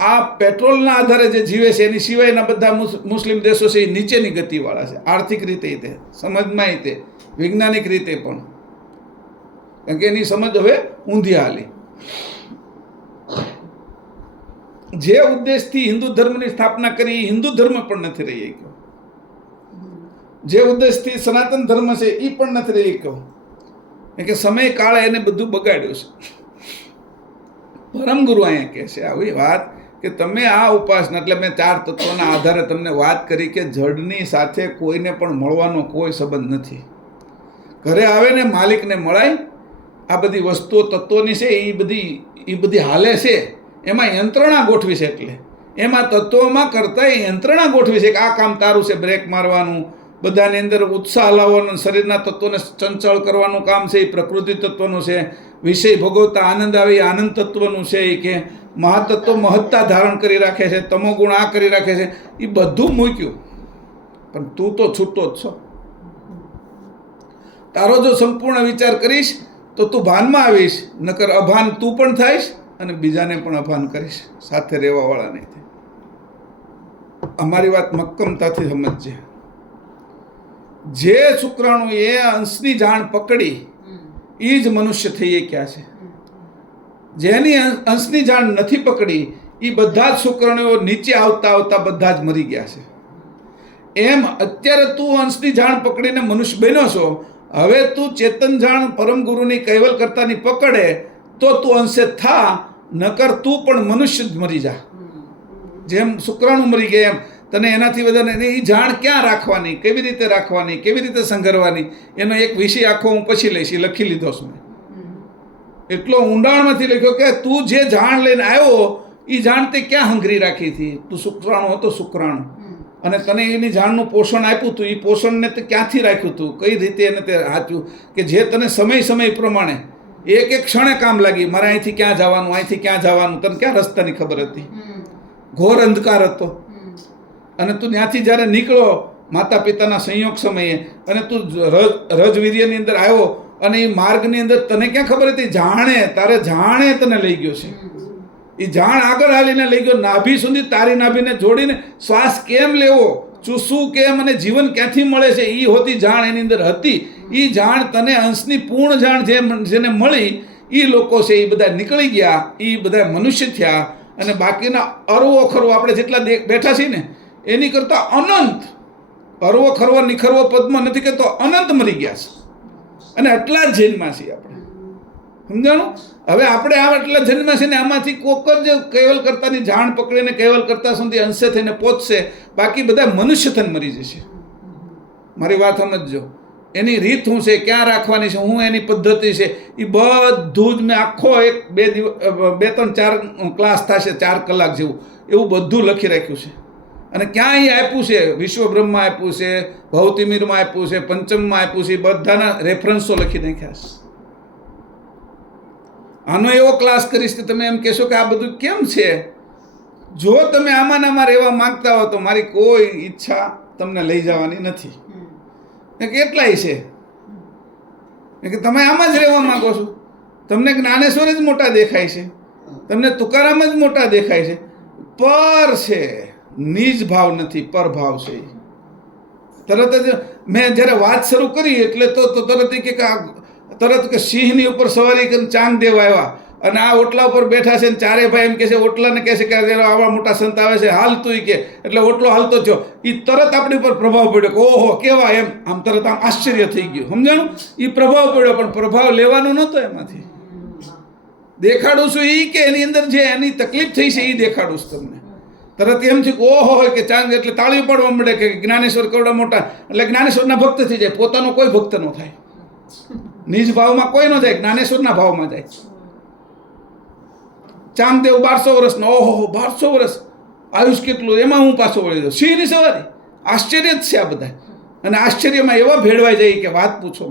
આ પેટ્રોલના આધારે જે જીવે છે એની સિવાયના બધા મુસ્લિમ દેશો છે એ નીચેની ગતિવાળા છે. આર્થિક રીતે તે, સમજમાં તે, વૈજ્ઞાનિક રીતે પણ. કારણ કે એની સમજ હવે ઊંધી હાલી. જે ઉદ્દેશથી હિન્દુ ધર્મની સ્થાપના કરી, હિન્દુ ધર્મ પણ નથી રહી ગયો. જે ઉદ્દેશથી સનાતન ધર્મ છે એ પણ નથી રહી ગયો. કે સમય કાળે એને બધું બગાડ્યું છે. પરમ ગુરુ અહીંયા કહે છે આવી વાત કે તમે આ ઉપાસના, એટલે મેં 4 તત્વોના આધારે તમને વાત કરી કે જડની સાથે કોઈને પણ મળવાનો કોઈ સંબંધ નથી. ઘરે આવે ને માલિકને મળાય. આ બધી વસ્તુઓ તત્વોની છે એ બધી હાલે છે, એમાં યંત્રણા ગોઠવી છે. એટલે એમાં તત્વોમાં કરતા યંત્રણા ગોઠવી છે કે આ કામ તારું છે, બ્રેક મારવાનું, બધાની અંદર ઉત્સાહ લાવવાનો, શરીરના તત્વોને ચંચળ કરવાનું કામ છે એ પ્રકૃતિ તત્વનું છે. વિષય ભોગવતા આનંદ આવે એ આનંદ તત્વનું છે. એ કે મહાતત્વ મહત્તા ધારણ કરી રાખે છે, તમોગુણ આ કરી રાખે છે. એ બધું મૂક્યું, પણ તું તો છૂટો જ છો. તારો જો સંપૂર્ણ વિચાર કરીશ તો તું ભાનમાં આવીશ, નકર અભાન તું પણ થઈશ અને બીજાને પણ અભાન કરીશ, સાથે રહેવાવાળા નહીં થાય. અમારી વાત મક્કમતાથી સમજજે. જે શુક્રાણુ એ અંશની જાણ પકડી એ જ મનુષ્ય થઈ ગયા છે. જેની અંશની જાણ નથી પકડી એ બધા જ શુક્રાણુઓ નીચે આવતા આવતા બધા જ મરી ગયા છે. એમ અત્યારે તું અંશની જાણ પકડીને મનુષ્ય બન્યો છો. હવે તું ચેતન જાણ પરમ ગુરુની કૈવલ કરતાની પકડે તો તું અંશે થા, નકર તું પણ મનુષ્ય જ મરી જા. જેમ શુક્રાણુ મરી ગયા એમ તને એનાથી વધારે એ જાણ ક્યાં રાખવાની, કેવી રીતે રાખવાની, કેવી રીતે સંઘરવાની, એનો એક વિષય આખો હું પછી લઈશ. એ લખી લીધો છું મેં. એટલો ઊંડાણમાંથી લખ્યો કે તું જે જાણ લઈને આવ્યો એ જાણ તે ક્યાં હંગરી રાખી હતી. તું શુક્રાણુ હતો, શુક્રાણુ, અને તને એની જાણનું પોષણ આપ્યું હતું. એ પોષણને તે ક્યાંથી રાખ્યું હતું, કઈ રીતે એને તે હાચ્યું કે જે તને સમય પ્રમાણે એક એક ક્ષણે કામ લાગી. મારે અહીંથી ક્યાં જવાનું, અહીંથી ક્યાં જવાનું, તને ક્યાં રસ્તાની ખબર હતી? ઘોર અંધકાર હતો. અને તું ત્યાંથી જ્યારે નીકળો માતા પિતાના સંયોગ સમયે, અને તું રજવીર્યની અંદર આવ્યો, અને એ માર્ગની અંદર તને ક્યાં ખબર હતી? જાણે તને લઈ ગયો છે. એ જાણ આગળ હાલીને લઈ ગયો નાભી સુધી. તારી નાભીને જોડીને શ્વાસ કેમ લેવો, ચૂસવું કેમ, અને જીવન ક્યાંથી મળે છે એ હોતી જાણ એની અંદર હતી. એ જાણ તને અંશની પૂર્ણ જાણ જેને મળી એ લોકો છે એ બધા નીકળી ગયા, એ બધા મનુષ્ય થયા. અને બાકીના અરવો ખરવો આપણે જેટલા બેઠા છીએ ને એની કરતાં અનંત, અરવો ખરવો નિખરવો પદમાં નથી કહેતો, અનંત મરી ગયા છે. અને આટલા જ જન્મા છીએ આપણે. સમજાણું? હવે આપણે આટલા જન્મ છે ને આમાંથી કોક જ કૈવલ કરતાની જાણ પકડીને કૈવલ કરતા સુધી અંશે થઈને પહોંચશે. બાકી બધા મનુષ્ય થઈને મરી જશે. મારી વાત સમજજો. એની રીત શું છે, ક્યાં રાખવાની છે, હું એની પદ્ધતિ છે, એ બધું જ મેં આખો 2-3-4 ક્લાસ થશે, 4 કલાક જેવું, એવું બધું લખી રાખ્યું છે. અને ક્યાંય આપ્યું છે, વિશ્વબ્રહ્મમાં આપ્યું છે, ભૌતિમીરમાં આપ્યું છે, પંચમમાં આપ્યું છે, બધાના રેફરન્સો લખી નાખ્યા છે. આનો એવો ક્લાસ કરીશ કે તમે એમ કહેશો કે આ બધું કેમ છે. જો તમે આમાં રહેવા માંગતા હો તો મારી કોઈ ઈચ્છા તમને લઈ જવાની નથી. કેટલાય છે કે તમે આમાં જ રહેવા માંગો છો. તમને જ્ઞાનેશ્વર જ મોટા દેખાય છે, તમને તુકારામ જ મોટા દેખાય છે. પર છે, નિજ ભાવ નથી, પર ભાવ છે. તરત જ મેં જ્યારે વાત શરૂ કરી એટલે તો તરત કે સિંહની ઉપર સવારી કરીને ચાંગદેવ આવ્યા અને આ ઓટલા ઉપર બેઠા છે ને ચારે ભાઈ એમ કહે છે, ઓટલાને કહે છે કે આવા મોટા સંત આવે છે, હાલતું કે એટલે ઓટલો હાલતો થયો. એ તરત આપણી ઉપર પ્રભાવ પડ્યો કે ઓહો કેવા, એમ આમ તરત આમ આશ્ચર્ય થઈ ગયું. સમજાણું? એ પ્રભાવ પડ્યો, પણ પ્રભાવ લેવાનો નહોતો એમાંથી. દેખાડું છું એ કે એની અંદર જે એની તકલીફ થઈ છે એ દેખાડું છું તમને. તરત એમ છે કે ઓહો કે ચાંગ એટલે તાળી પાડવા મળે કે જ્ઞાનેશ્વર કેવડા મોટા, એટલે જ્ઞાનેશ્વરના ભક્ત થઈ જાય. પોતાનો કોઈ ભક્ત ન થાય, નિજ ભાવમાં કોઈ ન જાય, જ્ઞાનેશ્વરના ભાવમાં જાય. ચાંગદેવ 1200 વર્ષનો, ઓહો 1200 વર્ષ આયુષ કેટલું, એમાં હું પાછો વળી જાઉં. સિંહની સવારી, આશ્ચર્ય જ છે આ બધા. અને આશ્ચર્યમાં એવા ભેળવાઈ જાય કે વાત પૂછો.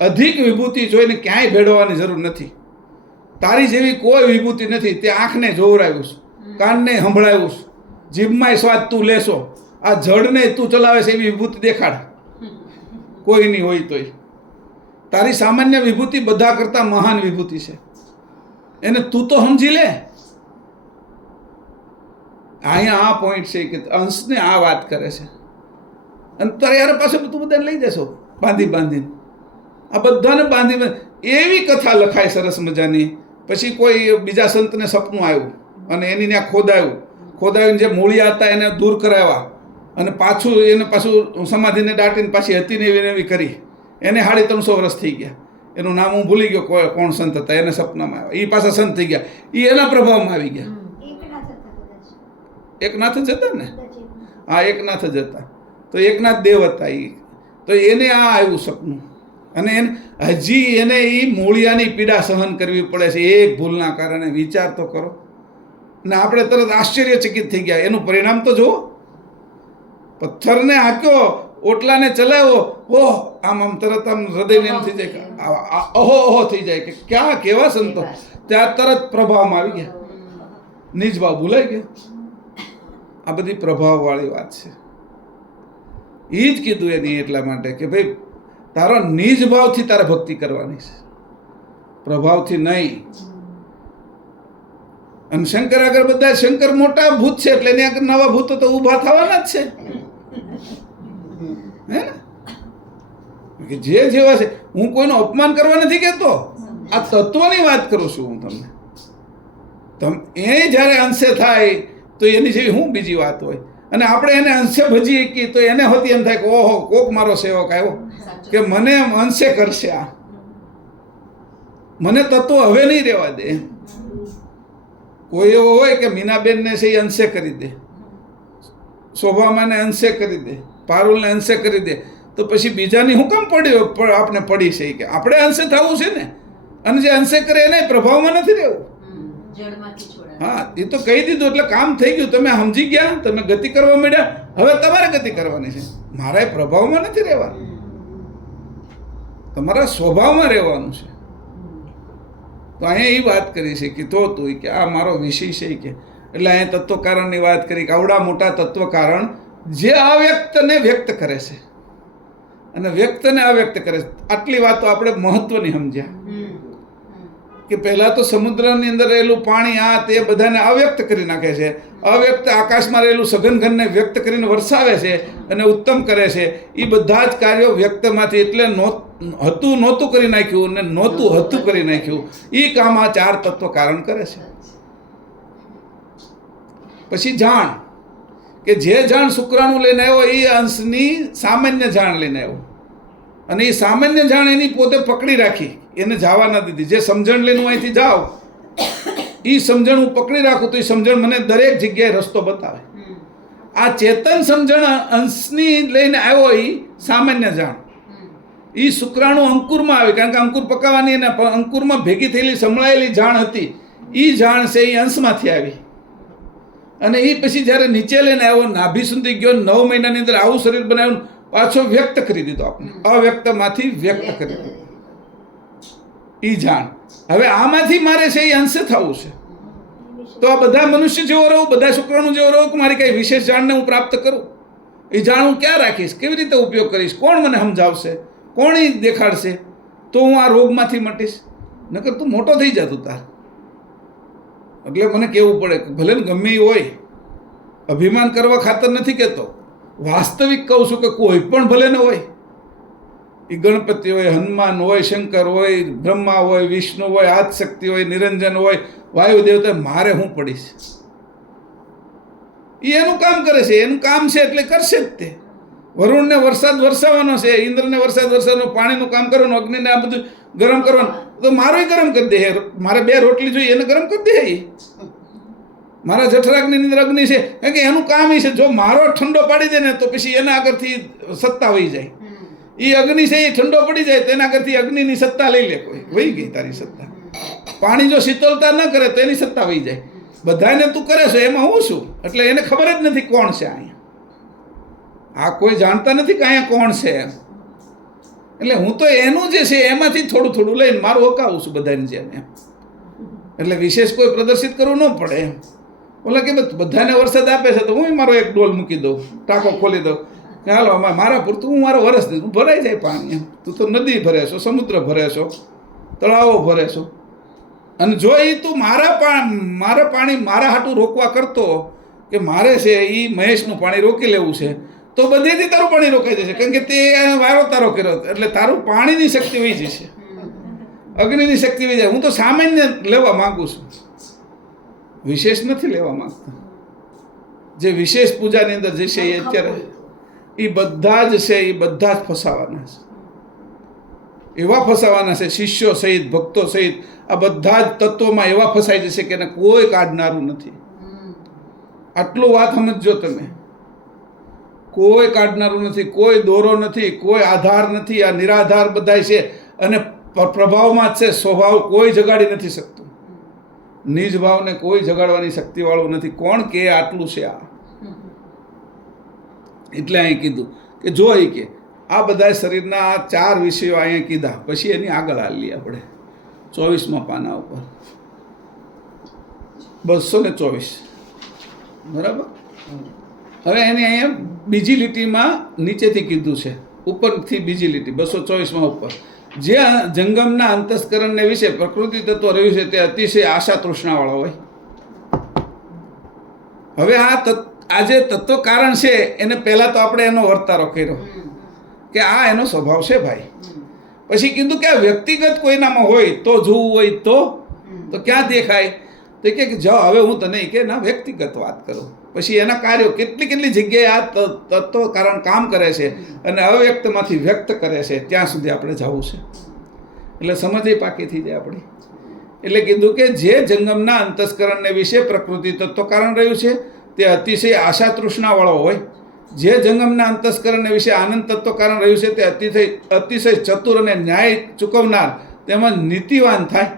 અધિક વિભૂતિ જોઈને ક્યાંય ભેળવવાની જરૂર નથી. તારી જેવી કોઈ વિભૂતિ નથી. તે આંખને જોવરાવ્યું છે, કાનને સંભળાવ્યું છે, જીભમાં સ્વાદ તું લેશો, આ જડને તું ચલાવે છે એવી વિભૂતિ દેખાડ. કોઈની હોય તોય તારી સામાન્ય વિભૂતિ બધા કરતાં મહાન વિભૂતિ છે. એને તું તો સમજી લે. અહીંયા આ પોઈન્ટ છે કે અંશને આ વાત કરે છે. અને તારે યાર પાછું તું બધાને લઈ જશો બાંધીને. આ બધાને બાંધી એવી કથા લખાય સરસ મજાની. પછી કોઈ બીજા સંતને સપનું આવ્યું અને એની ત્યાં ખોદાયું. જે મૂળિયા હતા એને દૂર કરાવ્યા અને પાછું એને પાછું સમાધિને દાટીને પાછી હતી ને એવી ને એવી કરી. એને 350 વર્ષ થઈ ગયા. એનું નામ હું ભૂલી ગયો, કોણ સંત હતા. એને સપનામાં આવ્યા, એ પાછા સંત થઈ ગયા. એ એના પ્રભાવમાં આવી ગયા. એકનાથ હતા કદાચ. એકનાથ જ હતા ને? કદાચ એકનાથ. હા, એકનાથ જ હતા. તો એકનાથ દેવ હતા એ. તો એને આ આવ્યું સપનું, અને હજી એને એ મૂળિયાની પીડા સહન કરવી પડે છે એક ભૂલના કારણે. વિચાર તો કરો. ને આપણે તરત આશ્ચર્યચકિત થઈ ગયા. એનું પરિણામ તો જુઓ. પથ્થરને હાંક્યો, ઓટલાને ચલાવ્યો, ઓહ, આમ તરત આમ હૃદયને એમ થઈ જાય કે અહો અહો થઈ જાય કે ક્યાં કેવા સંતો. ત્યાં તરત પ્રભાવમાં આવી ગયા. નિજ ભાવ ભૂલાઈ ગયો. આ બધી પ્રભાવવાળી વાત છે. એ જ કીધું એની એટલા માટે કે ભાઈ તારો નિજ ભાવથી તારે ભક્તિ કરવાની છે, પ્રભાવથી નહીં. અને શંકર આગળ બધા શંકર મોટા ભૂત છે એટલે એની આગળ નવા ભૂતો તો ઊભા થવાના જ છે. હે ને? કે જે જેવા છે. હું કોઈનું અપમાન કરવા નથી કહેતો, આ તત્વની વાત કરું છું હું તમને. એ જ્યારે અંશે થાય તો એની જેવી હું બીજી વાત હોય. અને આપણે એને અંશે ભજી શકીએ તો એને હોતી એમ થાય કે ઓહો, કોક મારો સેવક આવ્યો કે મને અંશે કરશે. આ મને તત્વ હવે નહીં રહેવા દે. કોઈ એવો હોય કે મીનાબેનને છે એ અંશે કરી દે, શોભામાને અંશે કરી દે, પારુલને અંશે કરી દે, તો પછી બીજાની હું કામ આપણે પડી છે કે આપણે અંશે થવું છે ને. અને જે અંશે કરે એને પ્રભાવમાં નથી રહેવું. હા, એ તો કહી દીધું એટલે કામ થઈ ગયું. તમે સમજી ગયા, તમે ગતિ કરવા માંડ્યા. હવે તમારે ગતિ કરવાની છે. મારા પ્રભાવમાં નથી રહેવાનું, તમારા સ્વભાવમાં રહેવાનું છે. તો અહીંયા એ વાત કરી છે કે તું કે આ મારો વિષય છે કે એટલે અહીંયા તત્વકારણની વાત કરી કે આવડા મોટા તત્વકારણ જે અવ્યક્તને વ્યક્ત કરે છે અને વ્યક્તને અવ્યક્ત કરે છે. આટલી વાતો આપણે મહત્વની સમજ્યા કે પહેલાં તો સમુદ્રની અંદર રહેલું પાણી આ તે બધાને અવ્યક્ત કરી નાખે છે. અવ્યક્ત આકાશમાં રહેલું સઘન ઘનને વ્યક્ત કરીને વરસાવે છે અને ઉત્તમ કરે છે. એ બધા જ કાર્યો વ્યક્તમાંથી એટલે હતું નહોતું કરી નાખ્યું અને નહોતું હતું કરી નાખ્યું. એ કામ આ 4 તત્વ કારણ કરે છે. પછી જાણ કે જે જાણ શુક્રાણુ લઈને આવ્યો એ અંશની સામાન્ય જાણ લઈને આવ્યો, અને એ સામાન્ય જાણ એની પોતે પકડી રાખી, એને જવા ન દીધી. જે સમજણ લઈને હું અહીંથી જાઉં, એ સમજણ હું પકડી રાખું તો એ સમજણ મને દરેક જગ્યાએ રસ્તો બતાવે. આ ચેતન સમજણ અંશની લઈને આવ્યો એ સામાન્ય જાણ. એ શુક્રાણુ અંકુરમાં આવી, કારણ કે અંકુર પકાવવાની અને અંકુરમાં ભેગી થયેલી સંભળાયેલી જાણ હતી. એ જાણ છે એ અંશમાંથી આવી. અને એ પછી જ્યારે નીચે લઈને આવ્યો, નાભી સુધી ગયો, 9 મહિનાની અંદર આવું શરીર બનાવ્યું, પાછો વ્યક્ત કરી દીધો. આપણે અવ્યક્તમાંથી વ્યક્ત કરી દીધો. એ જાણ. હવે આમાંથી મારે છે એ અંશે થવું છે. તો આ બધા મનુષ્ય જેવો રહું, બધા શુક્રાણુ જેવો રહું કે મારી કઈ વિશેષ જાણને હું પ્રાપ્ત કરું? એ જાણ હું ક્યાં રાખીશ? કેવી રીતે ઉપયોગ કરીશ? કોણ મને સમજાવશે? કોણ એ દેખાડશે? તો હું આ રોગમાંથી મટીશ. નકર તું મોટો થઈ જતો તાર. એટલે મને કહેવું પડે કે ભલે ને ગમે એ હોય, અભિમાન કરવા ખાતર નથી કહેતો, વાસ્તવિક કહું છું કે કોઈ પણ ભલે ને હોય, એ ગણપતિ હોય, હનુમાન હોય, શંકર હોય, બ્રહ્મા હોય, વિષ્ણુ હોય, આદશક્તિ હોય, નિરંજન હોય, વાયુ દેવતા, મારે હું પડીશ. એ એનું કામ કરે છે, એનું કામ છે એટલે કરશે જ તે. વરુણને વરસાદ વરસાવવાનો છે, ઇન્દ્રને વરસાદ વરસાવવાનો, પાણીનું કામ કરવાનું, અગ્નિને આ બધું ગરમ કરવાનું, તો મારોય ગરમ કરી દે. મારે 2 રોટલી જોઈએ, એને ગરમ કરી દે. મારા જઠરાગ્નિની અંદર અગ્નિ છે, કારણ કે એનું કામ એ છે. જો મારો ઠંડો પાડી દે ને તો પછી એના આગળથી સત્તા વહી જાય. એ અગ્નિ છે એ ઠંડો પડી જાય તો એના આગળથી અગ્નિની સત્તા લઈ લે. કોઈ વહી ગઈ તારી સત્તા. પાણી જો શીતળતા ન કરે તો એની સત્તા વહી જાય. બધાને તું કરે છે, એમાં હું છું? એટલે એને ખબર જ નથી કોણ છે અહીંયા. આ કોઈ જાણતા નથી કે અહીંયા કોણ છે એમ. એટલે હું તો એનું જે છે એમાંથી થોડું થોડું લઈને મારું હકાવું છું બધાની જેમ એમ. એટલે વિશેષ કોઈ પ્રદર્શિત કરવું ન પડે એમ. ઓલા કે બધાને વરસાદ આપે છે તો હું મારો એક ડોલ મૂકી દઉં, ટાંકો ખોલી દઉં કે હાલો મારા પૂરતું હું મારો વરસ દઈશ, હું ભરાઈ જાય પાણી એમ. તું તો નદી ભરે છો, સમુદ્ર ભરે છો, તળાવો ભરે છો. અને જો એ તું મારા પાણી મારા હાટું રોકવા કરતો કે મારે છે એ મહેશનું પાણી રોકી લેવું છે, તો બધેથી તારું પાણી રોકાઈ જશે. કારણ કે તે વારો તારો કર્યો એટલે તારું પાણીની શક્તિ વહી જશે, અગ્નિની શક્તિ વહી જાય. હું તો સામાન્ય લેવા માગું છું, વિશેષ નથી લેવા માંગતો. જે વિશેષ પૂજાની અંદર જે છે એ અત્યારે એ બધા જ છે, એ બધા જ ફસાવાના છે, એવા ફસાવાના છે, શિષ્યો સહિત ભક્તો સહિત આ બધા જ તત્વોમાં એવા ફસાઈ જશે કે એને કોઈ કાઢનારું નથી. આટલું વાત સમજજો તમે, કોઈ કાઢનારું નથી, કોઈ દોરો નથી, કોઈ આધાર નથી, આ નિરાધાર બધાય છે અને પ્રભાવમાં જ છે. સ્વભાવ કોઈ જગાડી નથી શકતું, નિજ ભાવને કોઈ જગાડવાની શક્તિવાળું નથી. કોણ કે આટલું છે આ? એટલે અહીં કીધું કે જો એ કે આ બધા શરીરના આ 4 વિષયો અહીંયા કીધા, પછી એની આગળ હાલીએ આપણે 24મા પાના ઉપર 224, બરાબર. હવે એની અહીંયા બીજી લીટીમાં નીચેથી કીધું છે, ઉપરથી બીજી લીટી 224માં ઉપર, જે જંગમના અંતસ્કરણને વિશે પ્રકૃતિ તત્વ રહ્યું છે તે અતિશય આશા તૃષ્ણાવાળો હોય. હવે આ જે તત્વ કારણ છે એને પહેલાં તો આપણે એનો વર્તારો કર્યો કે આ એનો સ્વભાવ છે ભાઈ. પછી કીધું કે આ વ્યક્તિગત કોઈનામાં હોય તો જોવું હોય તો ક્યાં દેખાય? તો કે જાઓ હવે હું તને કે ના વ્યક્તિગત વાત કરું. પછી એના કાર્યો કેટલી જગ્યાએ આ તત્વ કારણ કામ કરે છે અને અવ્યક્તમાંથી વ્યક્ત કરે છે, ત્યાં સુધી આપણે જવું છે. એટલે સમજ એ પાકી થઈ જાય આપણી. એટલે કીધું કે જે જંગમના અંતસ્કરણને વિશે પ્રકૃતિ તત્વ કારણ રહ્યું છે તે અતિશય આશા તૃષ્ણાવાળો હોય. જે જંગમના અંતસ્કરણને વિશે આનંદ તત્વ કારણ રહ્યું છે તે અતિશય ચતુર અને ન્યાય ચૂકવનાર તેમજ નીતિવાન થાય.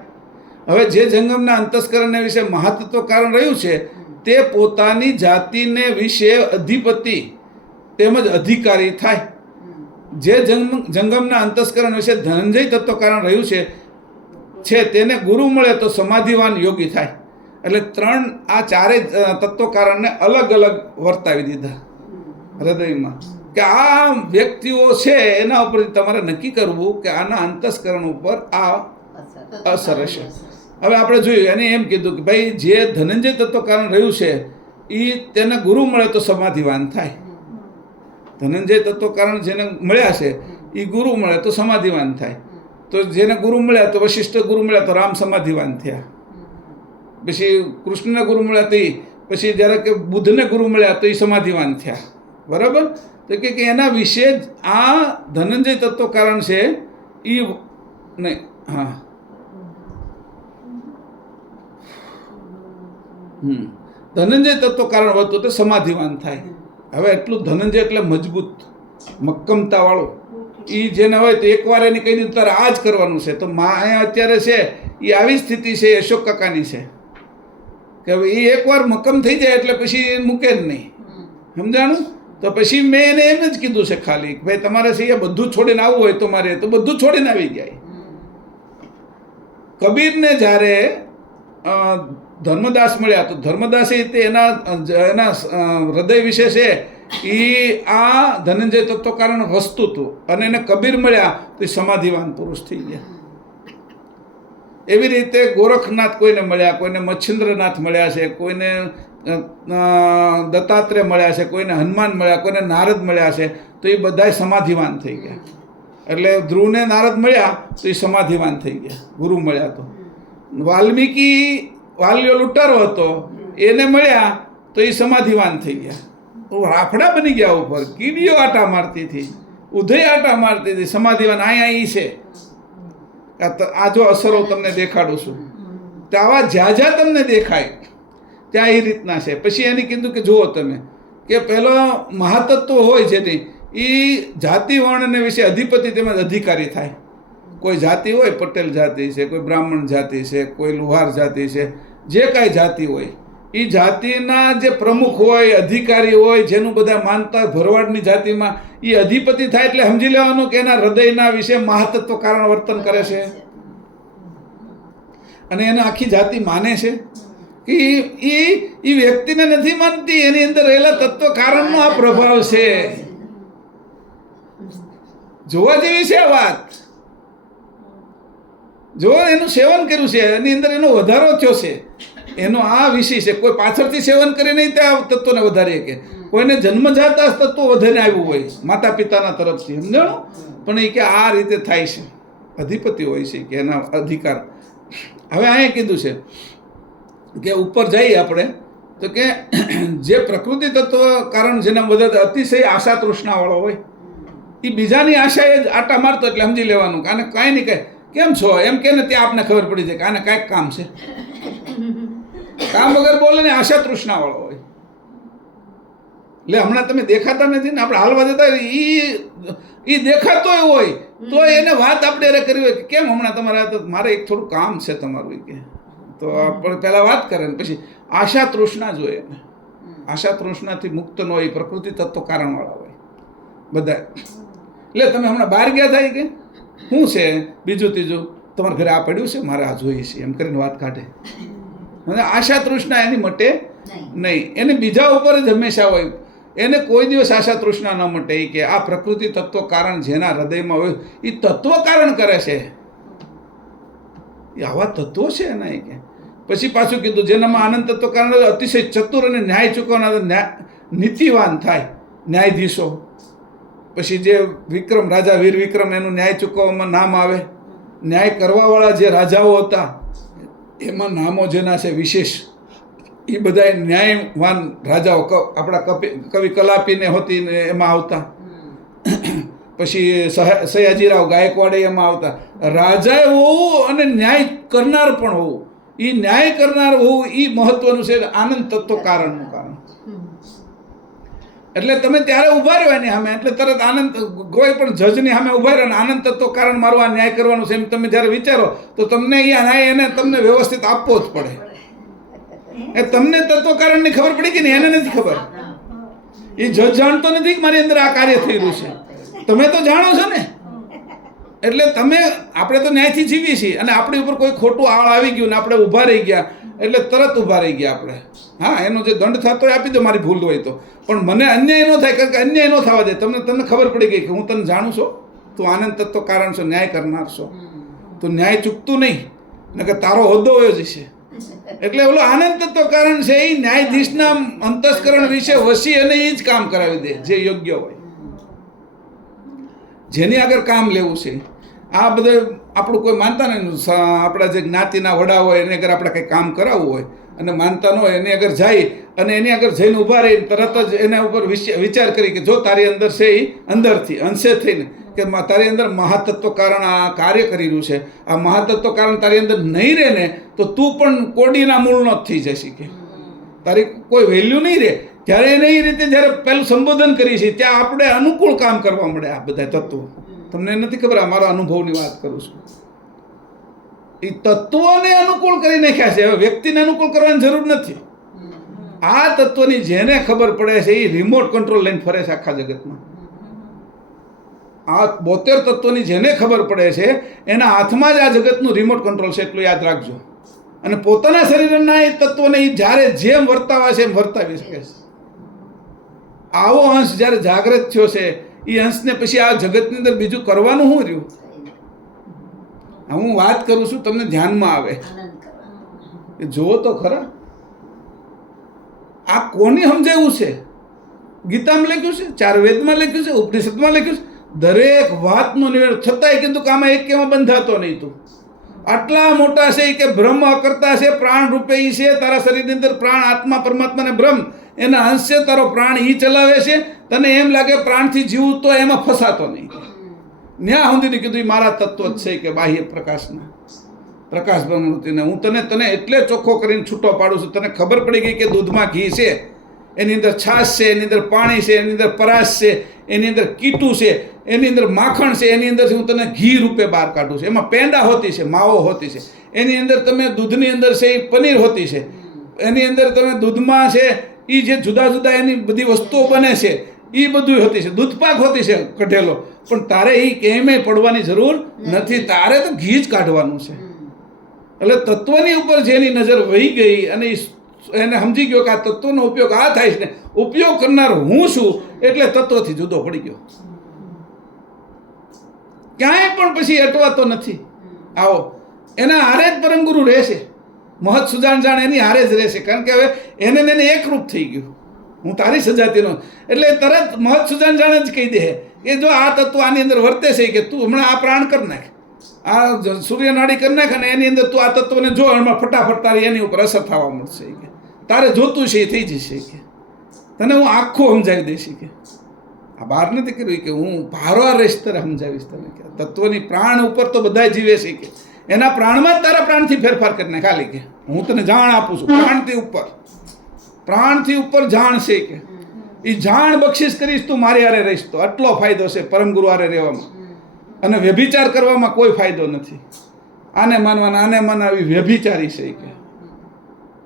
હવે જે જંગમના અંતસ્કરણને વિશે મહાતત્વ કારણ રહ્યું છે તે પોતાની જાતિને વિશે અધિપતિ તેમજ અધિકારી થાય. જે જંગમના અંતસ્કરણ વિશે ધનંજય તત્વ કારણ રહ્યું છે તેને ગુરુ મળે તો સમાધિવાન યોગી થાય. એટલે 4 તત્વ કારણને અલગ અલગ વર્તાવી દીધા હૃદયમાં કે આ વ્યક્તિઓ છે એના ઉપર તમારે નક્કી કરવું કે આના અંતસ્કરણ ઉપર આ અસર હશે. હવે આપણે જોયું એને એમ કીધું કે ભાઈ જે ધનંજય તત્વ કારણ રહ્યું છે એ તેને ગુરુ મળે તો સમાધિવાન થાય. ધનંજય તત્વ કારણ જેને મળ્યા છે એ ગુરુ મળે તો સમાધિવાન થાય. તો જેને ગુરુ મળ્યા તો વશિષ્ઠ ગુરુ મળ્યા તો રામ સમાધિવાન થયા. પછી કૃષ્ણને ગુરુ મળ્યા તો પછી જ્યારે કે બુદ્ધને ગુરુ મળ્યા તો એ સમાધિવાન થયા. બરાબર. તો કે એના વિશે જ આ ધનંજય તત્વ કારણ છે એ નહીં. હા, ધનંજય તત્વ કારણ વધતું તો સમાધિવાન થાય. હવે એટલું ધનંજય એટલે મજબૂત, મક્કમતાવાળું. એ જેને હોય તો એકવાર એને કહી દીધું તારે આ જ કરવાનું છે. તો અહીંયા અત્યારે છે એ આવી સ્થિતિ છે અશોક કાકાની છે કે હવે એ એકવાર મક્કમ થઈ જાય એટલે પછી એ મૂકે જ નહીં. સમજાણું? તો પછી મેં એને એમ જ કીધું છે ખાલી ભાઈ તમારે છે એ બધું છોડીને આવવું હોય તો મારે તો બધું છોડીને આવી જાય. કબીરને જ્યારે ધર્મદાસ મળ્યા તો ધર્મદાસે તે એના હૃદય વિશે છે એ આ ધનંજય તત્વ કારણ વસ્તુ હતું અને એને કબીર મળ્યા તો એ સમાધિવાન પુરુષ થઈ ગયા. એવી રીતે ગોરખનાથ કોઈને મળ્યા, કોઈને મચ્છિન્દ્રનાથ મળ્યા છે, કોઈને દત્તાત્રેય મળ્યા છે, કોઈને હનુમાન મળ્યા, કોઈને નારદ મળ્યા છે, તો એ બધા સમાધિવાન થઈ ગયા. એટલે ધ્રુવને નારદ મળ્યા તો એ સમાધિવાન થઈ ગયા, ગુરુ મળ્યા. તો વાલ્યો લૂંટારો હતો એને મળ્યા તો એ સમાધિવાન થઈ ગયા. રાફડા બની ગયા ઉપર, કીડીઓ આટા મારતી હતી, ઉધઈ આટા મારતી હતી, સમાધિવાન. અહીંયા એ છે. આ જો અસરો તમને દેખાડું છું તો આવા જ્યાં તમને દેખાય ત્યાં એ રીતના છે. પછી એને કીધું કે જુઓ તમે કે પેલો મહાતત્વ હોય છે ને એ જાતિ વર્ણને વિશે અધિપતિ તેમજ અધિકારી થાય. કોઈ જાતિ હોય, પટેલ જાતિ છે, કોઈ બ્રાહ્મણ જાતિ છે, કોઈ લુહાર જાતિ છે, જે કાંઈ જાતિ હોય એ જાતિના જે પ્રમુખ હોય, અધિકારી હોય, જેનું બધા માનતા હોય ભરવાડની જાતિમાં એ અધિપતિ થાય. એટલે સમજી લેવાનું કે એના હૃદયના વિશે મહાતત્વ કારણ વર્તન કરે છે અને એને આખી જાતિ માને છે કે એ વ્યક્તિને નથી માનતી, એની અંદર રહેલા તત્વ કારણનો આ પ્રભાવ છે. જોવા જેવી છે આ વાત. જો એનું સેવન કર્યું છે એની અંદર એનો વધારો થયો છે, એનો આ વિષય છે. કોઈ પાછળથી સેવન કરે નહીં ત્યાં તત્વને વધારી શકે. કોઈને જન્મજાત તત્વ વધારે આવ્યું હોય માતા પિતાના તરફથી, સમજાણું? પણ એ કે આ રીતે થાય છે, અધિપતિ હોય છે કે એના અધિકાર. હવે અહીંયા કીધું છે કે ઉપર જઈએ આપણે તો કે જે પ્રકૃતિ તત્વ કારણ જેના બધા અતિશય આશા તૃષ્ણાવાળો હોય એ બીજાની આશાએ જ આટા મારતો એટલે સમજી લેવાનું કે આને કાંઈ નહીં કહે કેમ છો એમ કે ને ત્યાં આપને ખબર પડી જાય કે આને કાંઈક કામ છે. કામ વગર બોલે ને આશા તૃષ્ણાવાળો હોય. એટલે હમણાં તમે દેખાતા નથી ને આપણે હાલવા જતા એ દેખાતોય હોય તો એને વાત આપણે અરે કરવી હોય કે કેમ હમણાં તમારે મારે એક થોડું કામ છે તમારું કે તો આપણે પહેલાં વાત કરે ને પછી આશા તૃષ્ણા જોઈએ ને આશા તૃષ્ણાથી મુક્ત ન હોય પ્રકૃતિ તત્વ કારણવાળા હોય બધા. એટલે તમે હમણાં બહાર ગયા થાય કે શું છે બીજું ત્રીજું તમારા ઘરે આ પડ્યું છે મારે આ જોઈએ છે એમ કરીને વાત કાઢે. અને આશા તૃષ્ણા એની મટે નહીં. એને બીજા ઉપર જ હંમેશા હોય. એને કોઈ દિવસ આશા તૃષ્ણા ન મટે કે આ પ્રકૃતિ તત્વ કારણ જેના હૃદયમાં હોય એ તત્વ કારણ કરે છે. એ આવા તત્વો છે એના કે પછી પાછું કીધું જેનામાં આનંદ તત્વ કારણ અતિશય ચતુર અને ન્યાય ચૂકવનાર નીતિવાન થાય ન્યાયાધીશો. પછી જે વિક્રમ રાજા વીર વિક્રમ એનું ન્યાય ચૂકવવામાં નામ આવે. ન્યાય કરવાવાળા જે રાજાઓ હતા એમાં નામો જેના છે વિશેષ એ બધા ન્યાયવાન રાજાઓ આપણા કવિ કલાપીને હોતી ને એમાં આવતા. પછી સયાજીરાવ ગાયકવાડે એમાં આવતા. રાજાએ હોવું અને ન્યાય કરનાર પણ હોવું. એ ન્યાય કરનાર હોવું એ મહત્વનું છે આનંદ તત્વ કારણનું કારણ. એટલે તમે ત્યારે ઊભા રહ્યો એની સામે એટલે તરત આનંદ કોઈ પણ જજની સામે ઊભા રહ્યો ને આનંદ તત્વ કારણ મારું આ ન્યાય કરવાનું છે એમ તમે જ્યારે વિચારો તો તમને એ ન્યાય એને તમને વ્યવસ્થિત આપવો જ પડે. એ તમને તત્વ કારણની ખબર પડી કે નહીં એને નથી ખબર. એ જજ જાણતો નથી કે મારી અંદર આ કાર્ય થઈ રહ્યું છે. તમે તો જાણો છો ને. એટલે તમે આપણે તો ન્યાયથી જીવીએ છીએ અને આપણી ઉપર કોઈ ખોટું આળ આવી ગયું ને આપણે ઊભા રહી ગયા એટલે તરત ઊભા રહી ગયા આપણે. હા એનો જે દંડ થતો હોય આપી દો મારી ભૂલ હોય તો, પણ મને અન્યાય ન થાય કારણ કે અન્યાય ન થવા દે. તમને ખબર પડી ગઈ કે હું તને જાણું છું, તું આનંદ તત્વ કારણ છો, ન્યાય કરનાર છો, તો ન્યાય ચૂકતું નહીં ને કે તારો હોદ્દો હોય જ છે. એટલે ઓલો આનંદ તત્વ કારણ છે એ ન્યાયાધીશના અંતસ્કરણ વિશે વસી અને એ જ કામ કરાવી દે જે યોગ્ય હોય, જેની આગળ કામ લેવું છે. આ બધા આપણું કોઈ માનતા ને આપણા જે જ્ઞાતિના વડા હોય એની આગળ આપણે કંઈ કામ કરાવવું હોય અને માનતા ન હોય એની આગળ જાય અને એની આગળ જઈને ઊભા રહી તરત જ એના ઉપર વિચાર કરી કે જો તારી અંદર છે એ અંદરથી અંશે થઈને કે તારી અંદર મહાતત્વ કારણ આ કાર્ય કરી રહ્યું છે, આ મહાતત્વ કારણ તારી અંદર નહીં રહે ને તો તું પણ કોડીના મૂળનો જ થઈ જશે કે તારી કોઈ વેલ્યુ નહીં રહે. જ્યારે એને એ રીતે જ્યારે પહેલું સંબોધન કરીએ છીએ ત્યાં આપણે અનુકૂળ કામ કરવા મળે. આ બધા તત્વો તમને નથી ખબર, આ મારા અનુભવની વાત કરું છું. એ તત્વોને અનુકૂળ કરી નાખ્યા છે. હવે વ્યક્તિને અનુકૂળ કરવાની જરૂર નથી. આ તત્વની જેને ખબર પડે છે એ રિમોટ કંટ્રોલ લઈને ફરે છે આખા જગતમાં. આ 72 તત્વોની જેને ખબર પડે છે એના હાથમાં જ આ જગતનું રિમોટ કંટ્રોલ છે, એટલું યાદ રાખજો. અને પોતાના શરીરના એ તત્વોને એ જ્યારે જેમ વર્તાવા છે એમ વર્તાવી શકે છે. આવો અંશ જ્યારે જાગૃત થયો છે એ અંશને પછી આ જગતની અંદર બીજું કરવાનું શું રહ્યું? હું વાત કરું છું તમને ધ્યાનમાં આવે જુઓ તો ખરા. આ કોની સમજાયું છે? ગીતામાં લખ્યું છે, 4 વેદમાં લખ્યું છે, ઉપનિષદમાં લખ્યું છે. દરેક વાતનો નિર્ણય છતાંય કીધું કે આમાં એક કેમાં બંધાતો નહીં. તું આટલા મોટા છે કે બ્રહ્મ અકર્તા છે, પ્રાણ રૂપે ઈ છે. તારા શરીરની અંદર પ્રાણ આત્મા પરમાત્મા ને બ્રહ્મ એના અંશ છે. તારો પ્રાણ ઈ ચલાવે છે. તને એમ લાગે પ્રાણથી જીવું તો એમાં ફસાતો નહીં. ન્યા સુધીને કીધું એ મારા તત્વ જ છે કે બાહ્ય પ્રકાશના પ્રકાશ બ્રહ્મૃતિને હું તને એટલે ચોખ્ખો કરીને છૂટો પાડું છું. તને ખબર પડી ગઈ કે દૂધમાં ઘી છે, એની અંદર છાશ છે, એની અંદર પાણી છે, એની અંદર પરાશ છે, એની અંદર કીટું છે, એની અંદર માખણ છે, એની અંદરથી હું તને ઘી રૂપે બહાર કાઢું છું. એમાં પેંડા હોતી છે, માવો હોતી છે, એની અંદર તમે દૂધની અંદર છે એ પનીર હોતી છે, એની અંદર તમે દૂધમાં છે એ જે જુદા જુદા એની બધી વસ્તુઓ બને છે એ બધું હોતી છે, દૂધપાક હોતી છે કઢેલો. પણ તારે એ કેમેય પડવાની જરૂર નથી, તારે તો ઘી જ કાઢવાનું છે. એટલે તત્વની ઉપર જેની નજર વહી ગઈ અને એને સમજી ગયો કે આ તત્વનો ઉપયોગ આ થાય છે ને ઉપયોગ કરનાર હું છું એટલે તત્વથી જુદો પડી ગયો. ક્યાંય પણ પછી અટવાતો નથી. આવો એના હારે જ પરમગુરુ રહેશે. મહત સુજાન જાણ એની હારે જ રહેશે. કારણ કે હવે એને એકરૂપ થઈ ગયું. હું તારી સજાતીનો એટલે તરત મહત સુજાન જાણ જ કહી દે કે જો આ તત્વ આની અંદર વર્તે છે કે તું હમણાં આ પ્રાણ કરી નાખ, આ સૂર્યનાડી કરી નાખ અને એની અંદર તું આ તત્વને જો હમણાં ફટાફટ તારી એની ઉપર અસર થવા મળશે કે તારે જોતું છે એ થઈ જશે કે તને હું આખું સમજાવી દઈશ કે આ બહાર નથી કર્યું કે હું ભારો રહીશ તારે સમજાવીશ તને કે તત્વની પ્રાણ ઉપર તો બધા જીવે છે કે એના પ્રાણમાં જ તારા પ્રાણથી ફેરફાર કરીને ખાલી કે હું તને જાણ આપું છું પ્રાણથી ઉપર જાણ છે કે એ જાણ બક્ષિસ કરીશ તું મારી હારે રહીશ તો આટલો ફાયદો છે પરમ ગુરુ હારે રહેવામાં. અને વ્યભિચાર કરવામાં કોઈ ફાયદો નથી. આને માનવાના આને માનવી વ્યભિચારી છે કે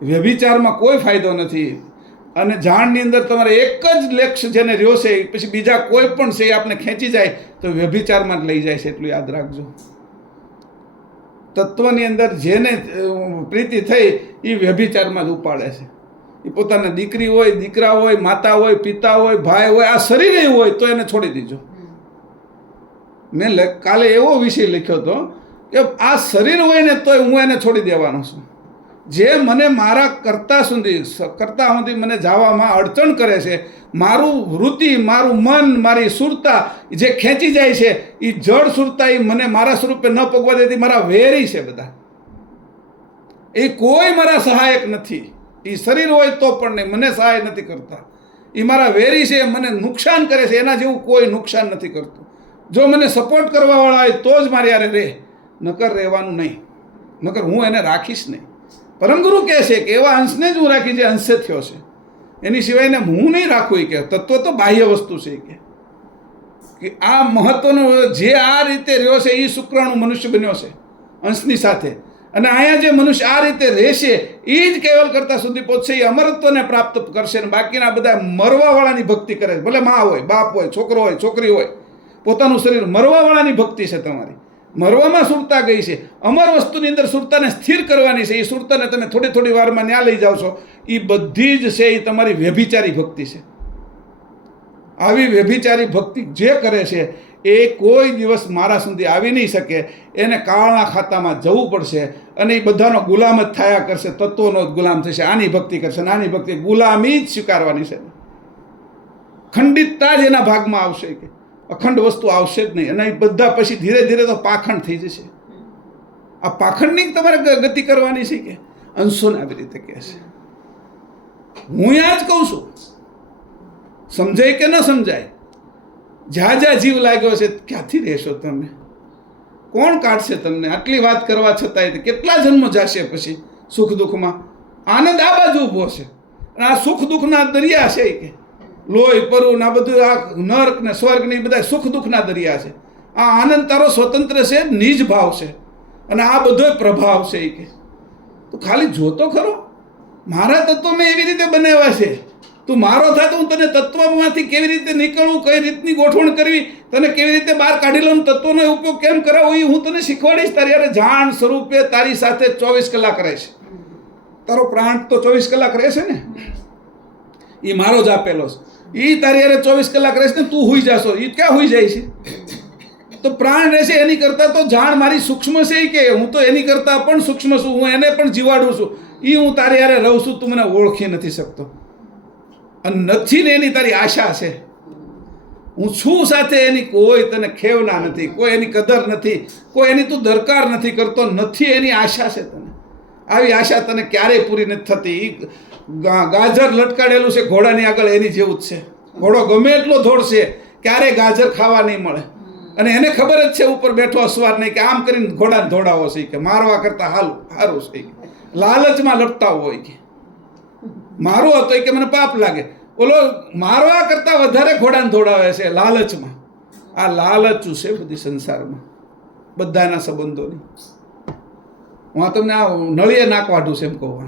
વ્યભિચારમાં કોઈ ફાયદો નથી. અને જાણની અંદર તમારે એક જ લક્ષ્ય જેને રહ્યો છે પછી બીજા કોઈ પણ છે એ આપણે ખેંચી જાય તો વ્યભિચારમાં જ લઈ જાય છે. એટલું યાદ રાખજો. તત્વની અંદર જેને પ્રીતિ થઈ એ વ્યભિચારમાં જ ઉપાડે છે. એ પોતાના દીકરી હોય, દીકરા હોય, માતા હોય, પિતા હોય, ભાઈ હોય, આ શરીરે હોય તો એને છોડી દીજો. મેં કાલે એવો વિષય લખ્યો હતો કે આ શરીર હોય ને તોય હું એને છોડી દેવાનો છું. જે મને મારા કરતા સુધી મને જવામાં અડચણ કરે છે, મારું વૃત્તિ, મારું મન, મારી સુરતા જે ખેંચી જાય છે એ જડ સુરતા એ મને મારા સ્વરૂપે ન પગવા દેતી મારા વેરી છે બધા. એ કોઈ મારા સહાયક નથી. એ શરીર હોય તો પણ નહીં, મને સહાય નથી કરતા. એ મારા વેરી છે, મને નુકસાન કરે છે. એના જેવું કોઈ નુકસાન નથી કરતું. જો મને સપોર્ટ કરવાવાળા હોય તો જ મારી યારે રહે, નકર રહેવાનું નહીં. નકર હું એને રાખીશ નહીં. પરમગુરુ કહે છે કે એવા અંશને જ હું રાખી જે અંશે થયો છે, એની સિવાયને હું નહીં રાખું. કે તત્વ તો બાહ્ય વસ્તુ છે કે આ મહત્વનો જે આ રીતે રહ્યો છે એ શુક્રાણુ મનુષ્ય બન્યો છે અંશની સાથે. અને અહીંયા જે મનુષ્ય આ રીતે રહેશે એ જ કેવલ કરતા સુધી પહોંચશે, એ અમરત્વને પ્રાપ્ત કરશે. ને બાકીના બધા મરવાવાળાની ભક્તિ કરે છે. ભલે મા હોય, બાપ હોય, છોકરો હોય, છોકરી હોય, પોતાનું શરીર મરવાવાળાની ભક્તિ છે તમારી. મરવામાં સુરતા ગઈ છે. અમર વસ્તુની અંદર સુરતાને સ્થિર કરવાની છે. એ સુરતાને તમે થોડી થોડી વારમાં ન્યા લઈ જાઓ છો. એ બધી જ છે એ તમારી વ્યભિચારી ભક્તિ છે. આવી વ્યભિચારી ભક્તિ જે કરે છે એ કોઈ દિવસ મારા સુધી આવી નહીં શકે. એને કાળના ખાતામાં જવું પડશે અને એ બધાનો ગુલામ જ થયા કરશે. તત્વોનો જ ગુલામ થશે. આની ભક્તિ કરશે, નાની ભક્તિ, ગુલામી જ સ્વીકારવાની છે. ખંડિતતા જ એના ભાગમાં આવશે કે અખંડ વસ્તુ આવશે જ નહીં. અને એ બધા પછી ધીરે ધીરે તો પાખંડ થઈ જશે. આ પાખંડની તમારે ગતિ કરવાની છે કે અંશોને આવી રીતે કહે છે. હું યા જ કહું છું, સમજાય કે ન સમજાય, જ્યાં જ્યાં જીવ લાગ્યો છે ક્યાંથી રહેશો તમે? કોણ કાઢશે તમને? આટલી વાત કરવા છતાંય કેટલા જન્મ જશે પછી સુખ દુઃખમાં? આનંદ આ બાજુ ઊભો છે. અને આ સુખ દુઃખના દરિયા છે કે લોહી પરવું આ બધું, આ નર્ક ને સ્વર્ગ ને એ બધા સુખ દુઃખના દરિયા છે. આ આનંદ તારો સ્વતંત્ર છે, નિજ ભાવ છે. અને આ બધો પ્રભાવ છે એ કે તું ખાલી જોતો ખરો. મારા તત્વ મેં એવી રીતે બનાવ્યા છે. તું મારો થાય તો હું તને તત્વમાંથી કેવી રીતે નીકળવું, કઈ રીતની ગોઠવણ કરવી, તને કેવી રીતે બહાર કાઢી લઉં, તત્વનો ઉપયોગ કેમ કરાવો એ હું તને શીખવાડીશ. તારી યારે જાણ સ્વરૂપે તારી સાથે 24 કલાક રહેશે. તારો પ્રાણ તો 24 કલાક રહેશે ને, એ મારો જ આપેલો છે. એ તારી યારે 24 કલાક રહેશે ને તું હુઈ જાશો. એ ક્યાં હુઈ જાય છે? તો પ્રાણ રહેશે. એની કરતાં તો જાણ મારી સૂક્ષ્મ છે કે હું તો એની કરતાં પણ સૂક્ષ્મ છું. હું એને પણ જીવાડું છું. એ હું તારી યારે રહું છું. તું મને ઓળખી નથી શકતો અને નથી ને એની તારી આશા છે. હું છું સાથે એની કોઈ તને ખેવના નથી, કોઈ એની કદર નથી, કોઈ એની તું દરકાર નથી કરતો, નથી એની આશા છે તને. આવી આશા તને ક્યારેય પૂરી નથી થતી. ગાજર લટકાડેલું છે ઘોડાની આગળ, એની જેવું જ છે. ઘોડો ગમે એટલો દોડશે, ક્યારેય ગાજર ખાવા નહીં મળે. અને એને ખબર જ છે ઉપર બેઠો અસવાર નહીં કે આમ કરીને ઘોડાને દોડાવો છે કે મારવા કરતાં સારું છે. લાલચમાં લપતા હોય કે મારો હતો કે મને પાપ લાગે. ઓલો મારવા કરતાં વધારે ઘોડાને દોડાવે છે લાલચમાં. આ લાલચું છે બધી સંસારમાં, બધાના સંબંધોની. હું આ તમને આ નળીએ નાક વાઢું છે એમ કહું.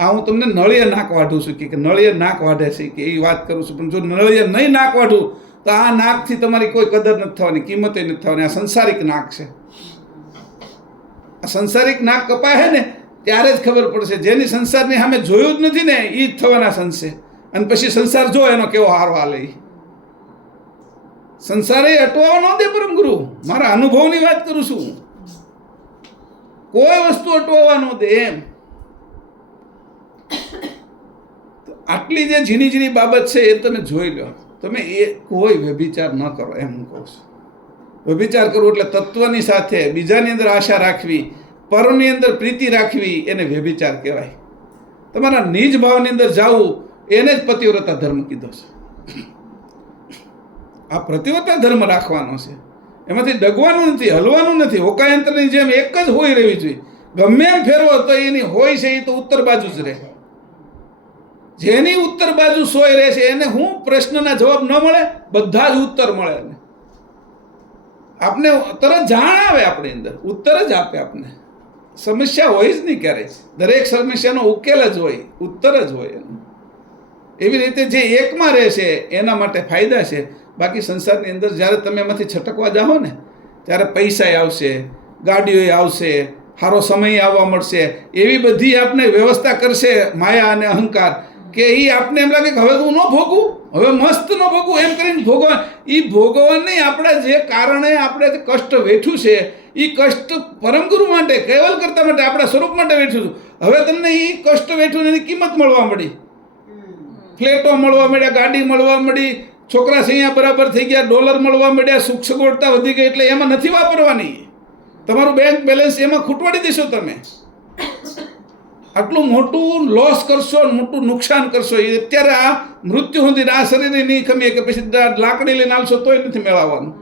આ હું તમને નળીએ નાક વાઢું છું કે નળીએ નાક વાઢે છે કે એ વાત કરું છું. પણ જો નળીએ નહીં નાક વાઢું તો આ નાકથી તમારી કોઈ કદર નથી થવાની, કિંમતે નથી થવાની. આ સંસારિક નાક છે. આ સંસારિક નાક કપાય ને ત્યારે જ ખબર પડશે. જેની સંસારની સામે જોયું જ નથી ને એ જ થવાના સંશે. અને પછી સંસાર જો એનો કેવો હારો હાલે. સંસારે અટવાવા ન દે પરમ ગુરુ. મારા અનુભવની વાત કરું છું. કોઈ વસ્તુ અટવાવા ન દે એમ. આટલી જે ઝીણી ઝીણી બાબત છે એ તમે જોઈ લો. તમે એ કોઈ વ્યભિચાર ન કરો એમ હું કહું છું. વ્યભિચાર કરવો એટલે તત્વની સાથે બીજાની અંદર આશા રાખવી, પરની અંદર પ્રીતિ રાખવી, એને વ્યભિચાર કહેવાય. તમારા નિજ ભાવની અંદર જવું એને જ પતિવ્રતા ધર્મ કીધો છે. આ પતિવ્રતા ધર્મ રાખવાનો છે, એમાંથી ડગવાનું નથી, હલવાનું નથી. હોકાયંત્રની જેમ એક જ હોય રહેવી જોઈએ. ગમે એમ ફેરવો તો એની હોય છે એ તો ઉત્તર બાજુ જ રહે. જેની ઉત્તર બાજુ સોય રહે છે એને હું પ્રશ્નના જવાબ ન મળે, બધા જ ઉત્તર મળે એને. આપને તરત જાણ આવે, આપણી અંદર ઉત્તર જ આપે આપને. સમસ્યા હોય જ નહીં ક્યારેય, દરેક સમસ્યાનો ઉકેલ જ હોય, ઉત્તર જ હોય એનો. એવી રીતે જે એકમાં રહે છે એના માટે ફાયદા છે. બાકી સંસારની અંદર જ્યારે તમે એમાંથી છટકવા જાઓ ને ત્યારે પૈસા આવશે, ગાડીઓ આવશે, સારો સમય આવવા મળશે, એવી બધી આપને વ્યવસ્થા કરશે માયા અને અહંકાર કે એ આપને એમ લાગે કે હવે હું ન ભોગવું, હવે મસ્ત ન ભોગવું, એમ કરીને ભોગવા. એ ભોગવવા નહીં, આપણે જે કારણે આપણે જે કષ્ટ વેઠ્યું છે એ કષ્ટ પરમગુરુ માટે, કેવલ કરતા માટે, આપણા સ્વરૂપ માટે વેઠ્યું છું. હવે તમને એ કષ્ટ વેઠ્યું એની કિંમત મળવા મળી, ફ્લેટો મળવા મળ્યા, ગાડી મળવા મળી, છોકરા સૈયા બરાબર થઈ ગયા, ડોલર મળવા મળ્યા, સુખ સગવડતા વધી ગઈ. એટલે એમાં નથી વાપરવાની. તમારું બેંક બેલેન્સ એમાં ખૂટવાડી દેશો તમે. આટલું મોટું લોસ કરશો, મોટું નુકસાન કરશો. એ અત્યારે આ મૃત્યુ સુધી આ શરીરે નહીં ખમીએ કે પછી લાકડી લઈને આવશો તોય નથી મેળવવાનું.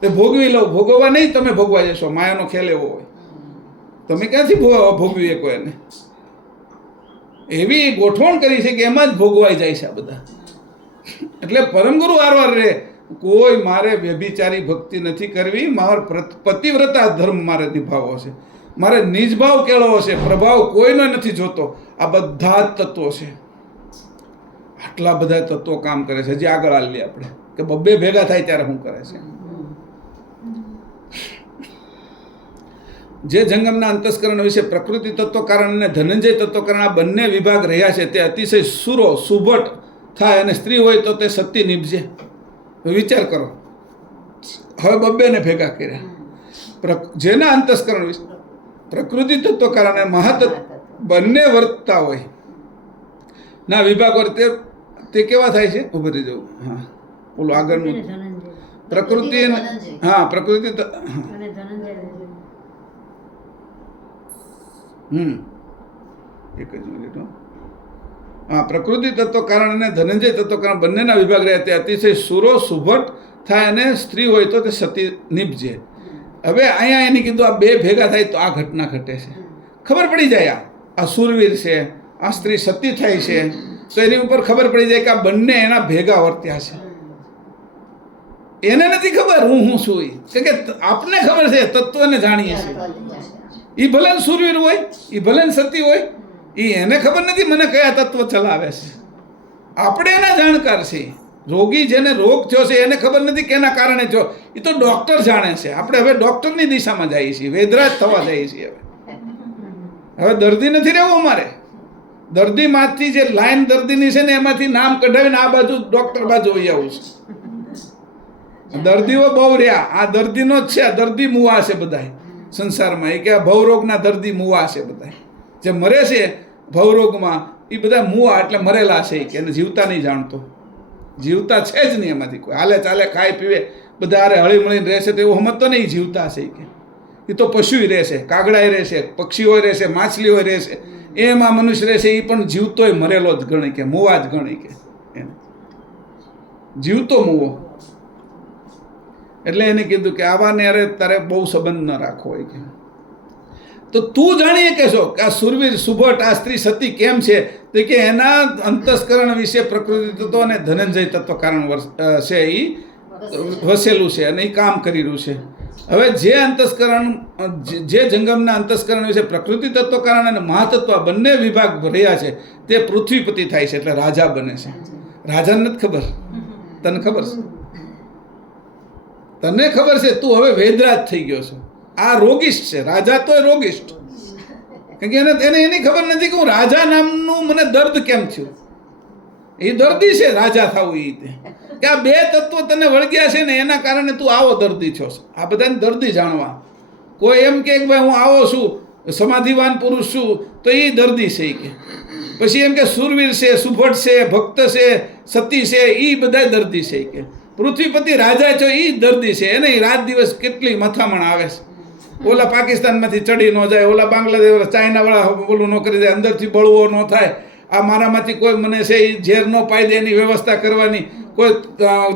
તે ભોગવી લો, ભોગવવા નહીં, તમે ભોગવા જશો. માયાનો ખેલ એવો હોય, તમે ક્યાંથી ભોગવી શકો એને. એવી ગોઠવણ કરી છે કે એમાં જ ભોગવાઈ જાય છે આ બધા. એટલે પરમગુરુ આરવાર રે, કોઈ મારે વ્યભિચારી ભક્તિ નથી કરવી, મારે પતિવ્રતા ધર્મ મારે નિભાવવો છે, મારે નિજભાવ કેળવો છે, પ્રભાવ કોઈનો નથી જોતો. આ બધા જ તત્વો છે, આટલા બધા તત્વો કામ કરે છે. હજી આગળ આવીએ આપણે કે બબ્બે ભેગા થાય ત્યારે શું કરે છે. જે જંગમના અંતસ્કરણ વિશે પ્રકૃતિ તત્વ કારણ અને ધનંજય તત્વ કારણ આ બંને વિભાગ રહ્યા છે તે અતિશય સુરો સુભટ થાય અને સ્ત્રી હોય તો તે સતી નીપજે. વિચાર કરો, હવે બબ્બેને ભેગા કર્યા. જેના અંતસ્કરણ વિશે પ્રકૃતિ તત્વ કારણે મહાતત્વ બંને વર્તતા હોય ના વિભાગ વર્તે તે કેવા થાય છે? ઉભી રહી જવું. હા, બોલો આગળનું. પ્રકૃતિ, હા પ્રકૃતિ, એક જ મિનિટ. હા, પ્રકૃતિ તત્વ કારણ અને ધનંજય તત્વ કારણ બંનેના વિભાગ રહ્યા તે અતિશય સુરો સુભટ થાય અને સ્ત્રી હોય તો તે સતી નીપજે. હવે અહીંયા એની કીધું આ બે ભેગા થાય તો આ ઘટના ઘટે છે. ખબર પડી જાય આ સુરવીર છે, આ સ્ત્રી સતી થાય છે, તો એની ઉપર ખબર પડી જાય કે આ બંને એના ભેગા વર્ત્યા છે. એને નથી ખબર હું છું કે આપને ખબર છે, તત્વને જાણીએ છીએ. એ ભલે સુરવીર હોય, એ ભલે સતી હોય, એને ખબર નથી મને કયા તત્વ ચલાવે છે. આપણે એના જાણકાર છે. રોગી જેને રોગ થયો છે એને ખબર નથી કે એના કારણે થયો, એ તો ડૉક્ટર જાણે છે. આપણે હવે ડૉક્ટરની દિશામાં જઈએ છીએ, વેદરાજ થવા જઈએ છીએ. હવે દર્દી નથી રહેવું અમારે. દર્દીમાંથી જે લાઈન દર્દીની છે ને એમાંથી નામ કઢાવીને આ બાજુ ડૉક્ટર બાજુ વહી આવું છે. દર્દીઓ બહુ રહ્યા, આ દર્દીનો જ છે. આ દર્દી મુવા છે બધા સંસારમાં. એ કે ભવરોગના દર્દી મુવા છે બધા. જે મરે છે ભવરોગમાં એ બધા મુવા એટલે મરેલા છે. કે એને જીવતા નહીં જાણતો, જીવતા છે જ નહીં એમાંથી કોઈ. હાલે ચાલે ખાય પીવે બધા હારે હળી મળીને રહેશે તો એવું સમજતો નહીં જીવતા છે. કે એ તો પશુય રહેશે, કાગડાય રહેશે, પક્ષીઓ રહેશે, માછલીઓ રહેશે, એમાં મનુષ્ય રહેશે. એ પણ જીવતોય મરેલો જ ગણી કે મુવા જ ગણી કે એને જીવતો મુવો. એટલે એને કીધું કે આવાને અરે તારે બહુ સંબંધ ન રાખવો હોય કે તો તું જાણીએ કહેશો કે આ સુરવીર સુભટ આ સ્ત્રી સતી કેમ છે? તો કે એના અંતસ્કરણ વિશે પ્રકૃતિ તત્વ અને ધનંજય તત્વ કારણ છે એ વસેલું છે અને એ કામ કરી રહ્યું છે. હવે જે અંતસ્કરણ, જે જંગમના અંતસ્કરણ વિશે પ્રકૃતિ તત્વ કારણ અને મહાતત્વ બંને વિભાગ રહ્યા છે તે પૃથ્વીપતિ થાય છે, એટલે રાજા બને છે. રાજાને નથી ખબર, તને ખબર છે? તને ખબર છે, તું હવે વેદરાજ થઈ ગયો છો. આ રોગિષ્ટ છે, રાજા તોય રોગિષ્ટ. કારણ કે એને એની ખબર નથી કે હું રાજા નામનું મને દર્દ કેમ થયું. એ દર્દી છે રાજા થવું. એ કે આ બે તત્વો તને વળગ્યા છે ને એના કારણે તું આવો દર્દી છો. આ બધાને દર્દી જાણવા. કોઈ એમ કે ભાઈ હું આવો છું, સમાધિવાન પુરુષ છું, તો એ દર્દી છે. કે પછી એમ કે સુરવીર છે, સુભટ છે, ભક્ત છે, સતી છે, એ બધા દર્દી છે. કે પૃથ્વીપતિ રાજા છો એ દર્દી છે. એને રાત દિવસ કેટલી મથામણ આવે છે. ઓલા પાકિસ્તાનમાંથી ચડી ન જાય, ઓલા બાંગ્લાદેશ ચાઇનાવાળા ઓલું ન કરી જાય, અંદરથી બળવો ન થાય, આ મારામાંથી કોઈ મને છે એ ઝેર ન પાઈ દે એની વ્યવસ્થા કરવાની, કોઈ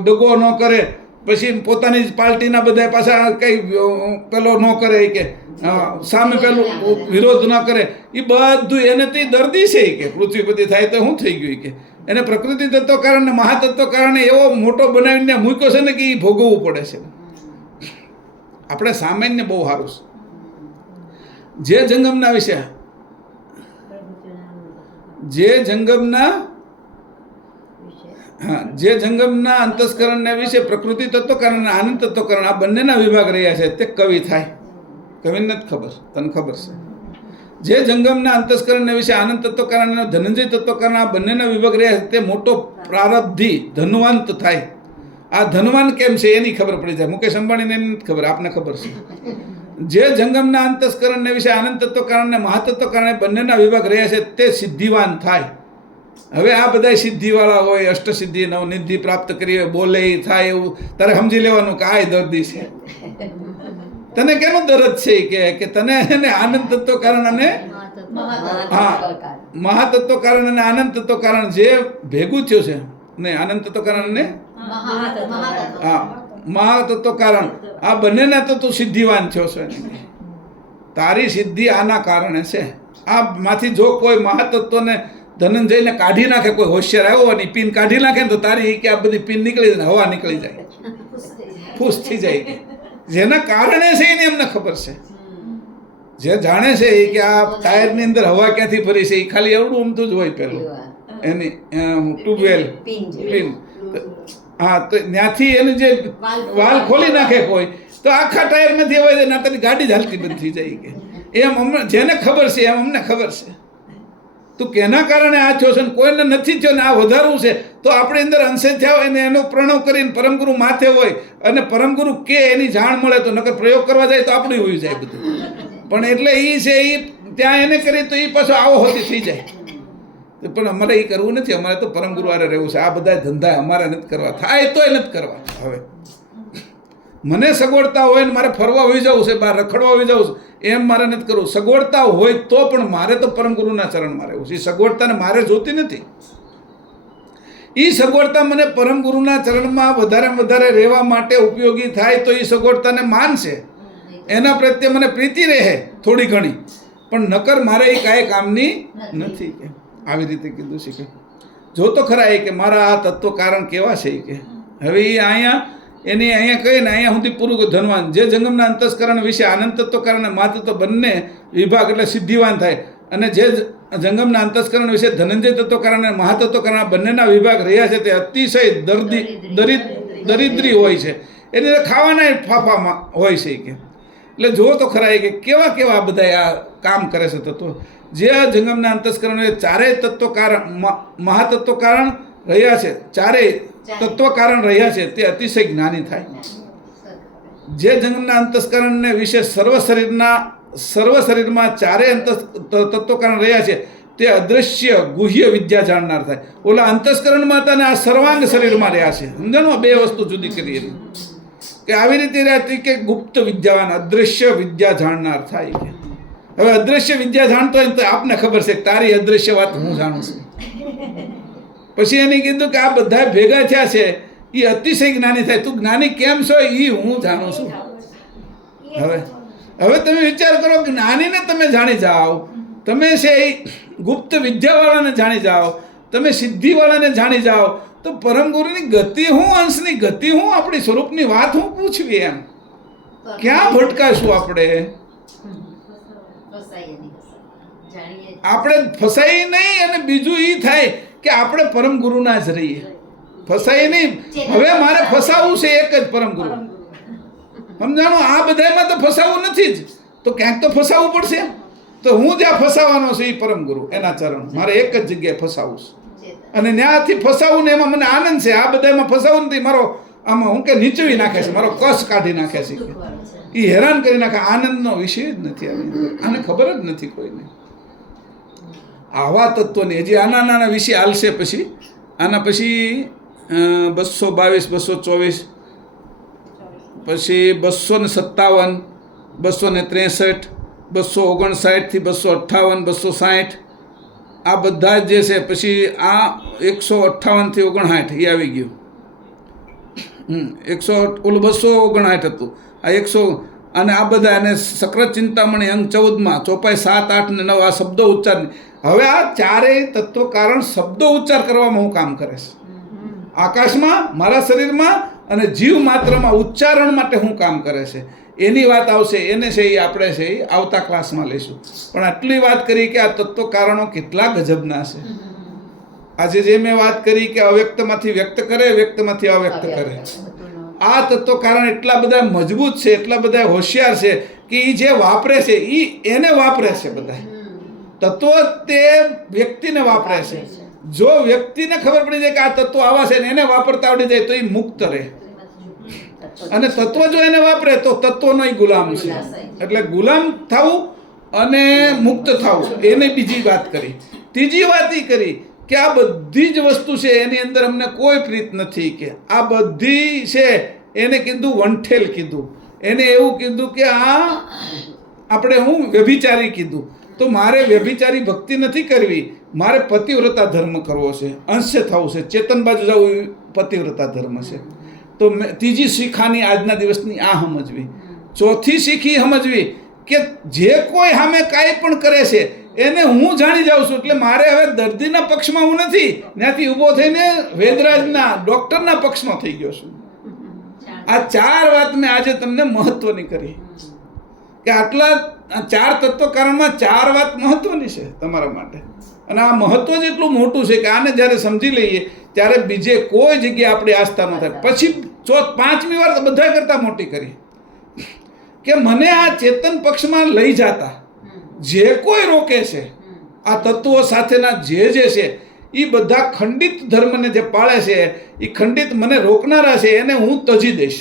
દગો ન કરે, પછી પોતાની જ પાર્ટીના બધા પાછા કંઈ પેલો ન કરે કે સામે પેલું વિરોધ ન કરે, એ બધું એને તો દર્દી છે કે પૃથ્વીપતિ થાય તો શું થઈ ગયું કે એને પ્રકૃતિ તત્વ કારણે મહાતત્વ કારણે એવો મોટો બનાવીને મૂક્યો છે ને કે એ ભોગવવું પડે છે. આપણે સામાન્ય બહુ સારું છે. જે જંગમના વિશે જે જંગમના અંતસ્કરણના વિશે પ્રકૃતિ તત્વકારણ અને આનંદ તત્વકારણ આ બંનેના વિભાગ રહ્યા છે તે કવિ થાય. કવિને નથી ખબર, તને ખબર છે. જે જંગમના અંતસ્કરણના વિશે આનંદ તત્વકારણ અને ધનંજય તત્વકારણ આ બંનેના વિભાગ રહ્યા છે તે મોટો પ્રારબ્ધી ધનવંત થાય. આ ધનવાન કેમ છે એની ખબર પડી જાય. મુકેશ અંબાણીને એની નથી ખબર, આપને ખબર છે. જે જંગમના અંતસ્કરણને વિશે આનંદ તત્વકારણ અને મહાતત્વ કારણે બંનેના વિભાગ રહ્યા છે તે સિદ્ધિવાન થાય. હવે આ બધા સિદ્ધિવાળા હોય, અષ્ટસિદ્ધિ નવનિધિ પ્રાપ્ત કરી હોય, બોલે થાય એવું તારે સમજી લેવાનું કે આ દર્દી છે. તને કેનો દર્દ છે કે તને એને આનંદ તત્વ કારણ અને મહાતત્વ કારણ અને આનંદ તત્વ કારણ જે ભેગું થયું છે ને આનંદ તત્વ કારણ ને મહાતત્વ કારણ આ બંનેના તો તું સિદ્ધિવાન થયો છે. તારી સિદ્ધિ આના કારણે છે. આ માંથી જો કોઈ મહાતત્વને ધનંજયને કાઢી નાખે, કોઈ હોશિયાર આવ્યો હોય ને પિન કાઢી નાખે ને તો તારી કે આ બધી પિન નીકળી જાય, હવા નીકળી જાય, ફૂસ થઈ જાય. જેના કારણે છે એની અમને ખબર છે. જે જાણે છે એ કે આ ટાયરની અંદર હવા ક્યાંથી ભરી છે એ ખાલી એવડું ઉમતું જ હોય પેલું એની ટ્યુબવેલ પિન. હા, તો ત્યાંથી એનું જે વાલ ખોલી નાખે કોઈ તો આખા ટાયરમાંથી હોય ના તારી ગાડી જ હાલતી બંધ થઈ જાય કે એમ અમને જેને ખબર છે એમ અમને ખબર છે. તું કેના કારણે આ થયો છે ને કોઈને નથી થયો ને આ વધારવું છે તો આપણી અંદર અંશે થયા હોય ને એનો પ્રણવ કરીને પરમગુરુ માથે હોય અને પરમગુરુ કે એની જાણ મળે તો નકર પ્રયોગ કરવા જાય તો આપણું હોઈ જાય બધું. પણ એટલે એ છે એ ત્યાં એને કરી તો એ પાછો આવો હોતી થઈ જાય. પણ અમારે એ કરવું નથી, અમારે તો પરમગુરુ આરે રહેવું છે. આ બધા ધંધા અમારે નથી કરવા, થાય તોય નથી કરવા. હવે મને સગવડતા હોય ને મારે ફરવા હોઈ જવું છે, બહાર રખડવા હોઈ જવું છે, એમ મારે નથી કરવું. સગવડતા હોય તો પણ મારે તો પરમગુરુના ચરણમાં રહેવું છે. એ સગવડતાને મારે જોતી નથી. એ સગવડતા મને પરમગુરુના ચરણમાં વધારે રહેવા માટે ઉપયોગી થાય તો એ સગવડતાને માનશે, એના પ્રત્યે મને પ્રીતિ રહે થોડી ઘણી, પણ નકર મારે એ કાંઈ કામની નથી. કે આવી રીતે કીધું છે કે જો તો ખરા એ કે મારા આ તત્વ કારણ કેવા છે કે હવે એ અહીંયા કહીએ ને અહીંયા સુધી પૂરું ધનવાન. જે જંગમના અંતસ્કરણ વિશે આનંદ તત્વ કારણ મહાતત્વ બંને વિભાગ એટલે સિદ્ધિવાન થાય, અને જે જંગમના અંતસ્કરણ વિશે ધનંજય તત્વ કારણ અને મહાતત્વ કારણ બંનેના વિભાગ રહ્યા છે તે અતિશય દરિદ્રી હોય છે. એને ખાવાના ફાફામાં હોય છે કે એટલે જો તો ખરા એ કે કેવા બધા આ કામ કરે છે તત્વો. જે જંગમના અંતસ્કરણ ચારેય તત્વ કારણ મહાતત્વ કારણ રહ્યા છે, ચારેય તત્વ કારણ રહ્યા છે તે અતિશય જ્ઞાની થાય. જે જંગમના અંતસ્કરણને વિશે સર્વ શરીરમાં ચારેય તત્વ કારણ રહ્યા છે તે અદૃશ્ય ગુહ્ય વિદ્યા જાણનાર થાય. ઓલા અંતસ્કરણમાં હતા ને આ સર્વાંગ શરીરમાં રહ્યા છે. સમજાણું, બે વસ્તુ જુદી કરી એની કે આવી રીતે રહ્યા કે ગુપ્ત વિદ્યાવાન અદૃશ્ય વિદ્યા જાણનાર થાય. કે હવે અદૃશ્ય વિદ્યા જાણતો હોય તો આપને ખબર છે કે તારી અદૃશ્ય વાત હું જાણું છું. પછી એને કીધું કે આ બધા ભેગા થયા છે એ અતિશય જ્ઞાની થાય. તું જ્ઞાની કેમ છો એ હું જાણું છું. હવે તમે વિચાર કરો, જ્ઞાનીને તમે જાણી જાઓ, તમે છે એ ગુપ્ત વિદ્યાવાળાને જાણી જાઓ, તમે સિદ્ધિવાળાને જાણી જાઓ, તો પરમગુરુની ગતિ હું, અંશની ગતિ હું, આપણી સ્વરૂપની વાત હું પૂછવી એમ ક્યાં ભટકાશું આપણે? આપણે ફસાઈ નહીં. અને બીજું એ થાય કે આપણે પરમગુરુના જ રહીએ, ફસાઈ નહીં. હવે મારે ફસાવું છે એક જ પરમગુરુ. સમજાણું, આ બધામાં તો ફસાવું નથી જ, તો ક્યાંક તો ફસાવવું પડશે. તો હું જ્યાં ફસાવાનો છું એ પરમગુરુ એના ચરણ મારે એક જ જગ્યાએ ફસાવું છે, અને ત્યાંથી ફસાવું ને એમાં મને આનંદ છે. આ બધામાં ફસાવું નથી, મારો આમાં હું કે નીચવી નાખે છે, મારો કસ કાઢી નાખે છે, એ હેરાન કરી નાખે. આનંદનો વિષય જ નથી આને ખબર જ નથી કોઈને. આવા તત્વોની હજી આના વિશે હાલશે. પછી આના પછી 222, 224, પછી 257, 263, 259 થી 258, 260 આ બધા જ જે છે. પછી આ 158 થી 59 એ આવી ગયું. 259 હતું આ 100. અને આ બધા અને સક્રત ચિંતામણી અંગ 14માં ચોપાઈ 7, 8 ને 9 આ શબ્દો ઉચ્ચાર. હવે આ ચારેય તત્વ કારણ શબ્દો ઉચ્ચાર કરવામાં હું કામ કરે છે. આકાશમાં, મારા શરીરમાં અને જીવ માત્રમાં ઉચ્ચારણ માટે હું કામ કરે છે એની વાત આવશે. એને છે એ આપણે છે એ આવતા ક્લાસમાં લઈશું. પણ આટલી વાત કરી કે આ તત્વ કારણો કેટલા ગજબના છે. આજે જે મેં વાત કરી કે અવ્યક્તમાંથી વ્યક્ત કરે, વ્યક્તમાંથી અવ્યક્ત કરે, આ તત્વ કારણ એટલા બધા મજબૂત છે, એટલા બધા હોશિયાર છે કે એ જે વાપરે છે એને વાપરે છે. બધા તત્વ તે વ્યક્તિને વાપરે છે. જો વ્યક્તિને ખબર પડી જાય કે આ તત્વ આવા છે ને એને વાપરતા આવડી જાય તો એ મુક્ત રહે. અને તત્વ જો એને વાપરે તો તત્વનો ગુલામ છે. એટલે ગુલામ થવું અને મુક્ત થવું એને બીજી વાત કરી. ત્રીજી વાત એ કરી કે આ બધી જ વસ્તુ છે એની અંદર અમને કોઈ પ્રીત નથી. કે આ બધી છે એને કીધું વંઠેલ કીધું. એને એવું કીધું કે આ આપણે હું વ્યભિચારી કીધું. તો મારે વ્યભિચારી ભક્તિ નથી કરવી, મારે પતિવ્રતા ધર્મ કરવો છે, અંશે થવું છે, ચેતન બાજુ જવું એ પતિવ્રતા ધર્મ છે. તો ત્રીજી શીખાની આજના દિવસની આ સમજવી. ચોથી શીખી સમજવી કે જે કોઈ સામે કાંઈ પણ કરે છે એને હું જાણી જાઉં છું. એટલે મારે હવે દર્દીના પક્ષમાં હું નથી, ત્યાંથી ઊભો થઈને વેદરાજના ડૉક્ટરના પક્ષમાં થઈ ગયો છું. આ 4 વાત મેં આજે તમને મહત્વની કરી કે આટલા 4 તત્વ કારણમાં 4 વાત મહત્વની છે તમારા માટે. અને આ મહત્વ જ એટલું મોટું છે કે આને જ્યારે સમજી લઈએ ત્યારે બીજે કોઈ જગ્યાએ આપણી આસ્થા ન થાય. પછી 5મી વાર બધા કરતાં મોટી કરી કે મને આ ચેતન પક્ષમાં લઈ જતા જે કોઈ રોકે છે, આ તત્વો સાથેના જે છે એ બધા ખંડિત ધર્મને જે પાળે છે એ ખંડિત મને રોકનારા છે એને હું તજી દઈશ.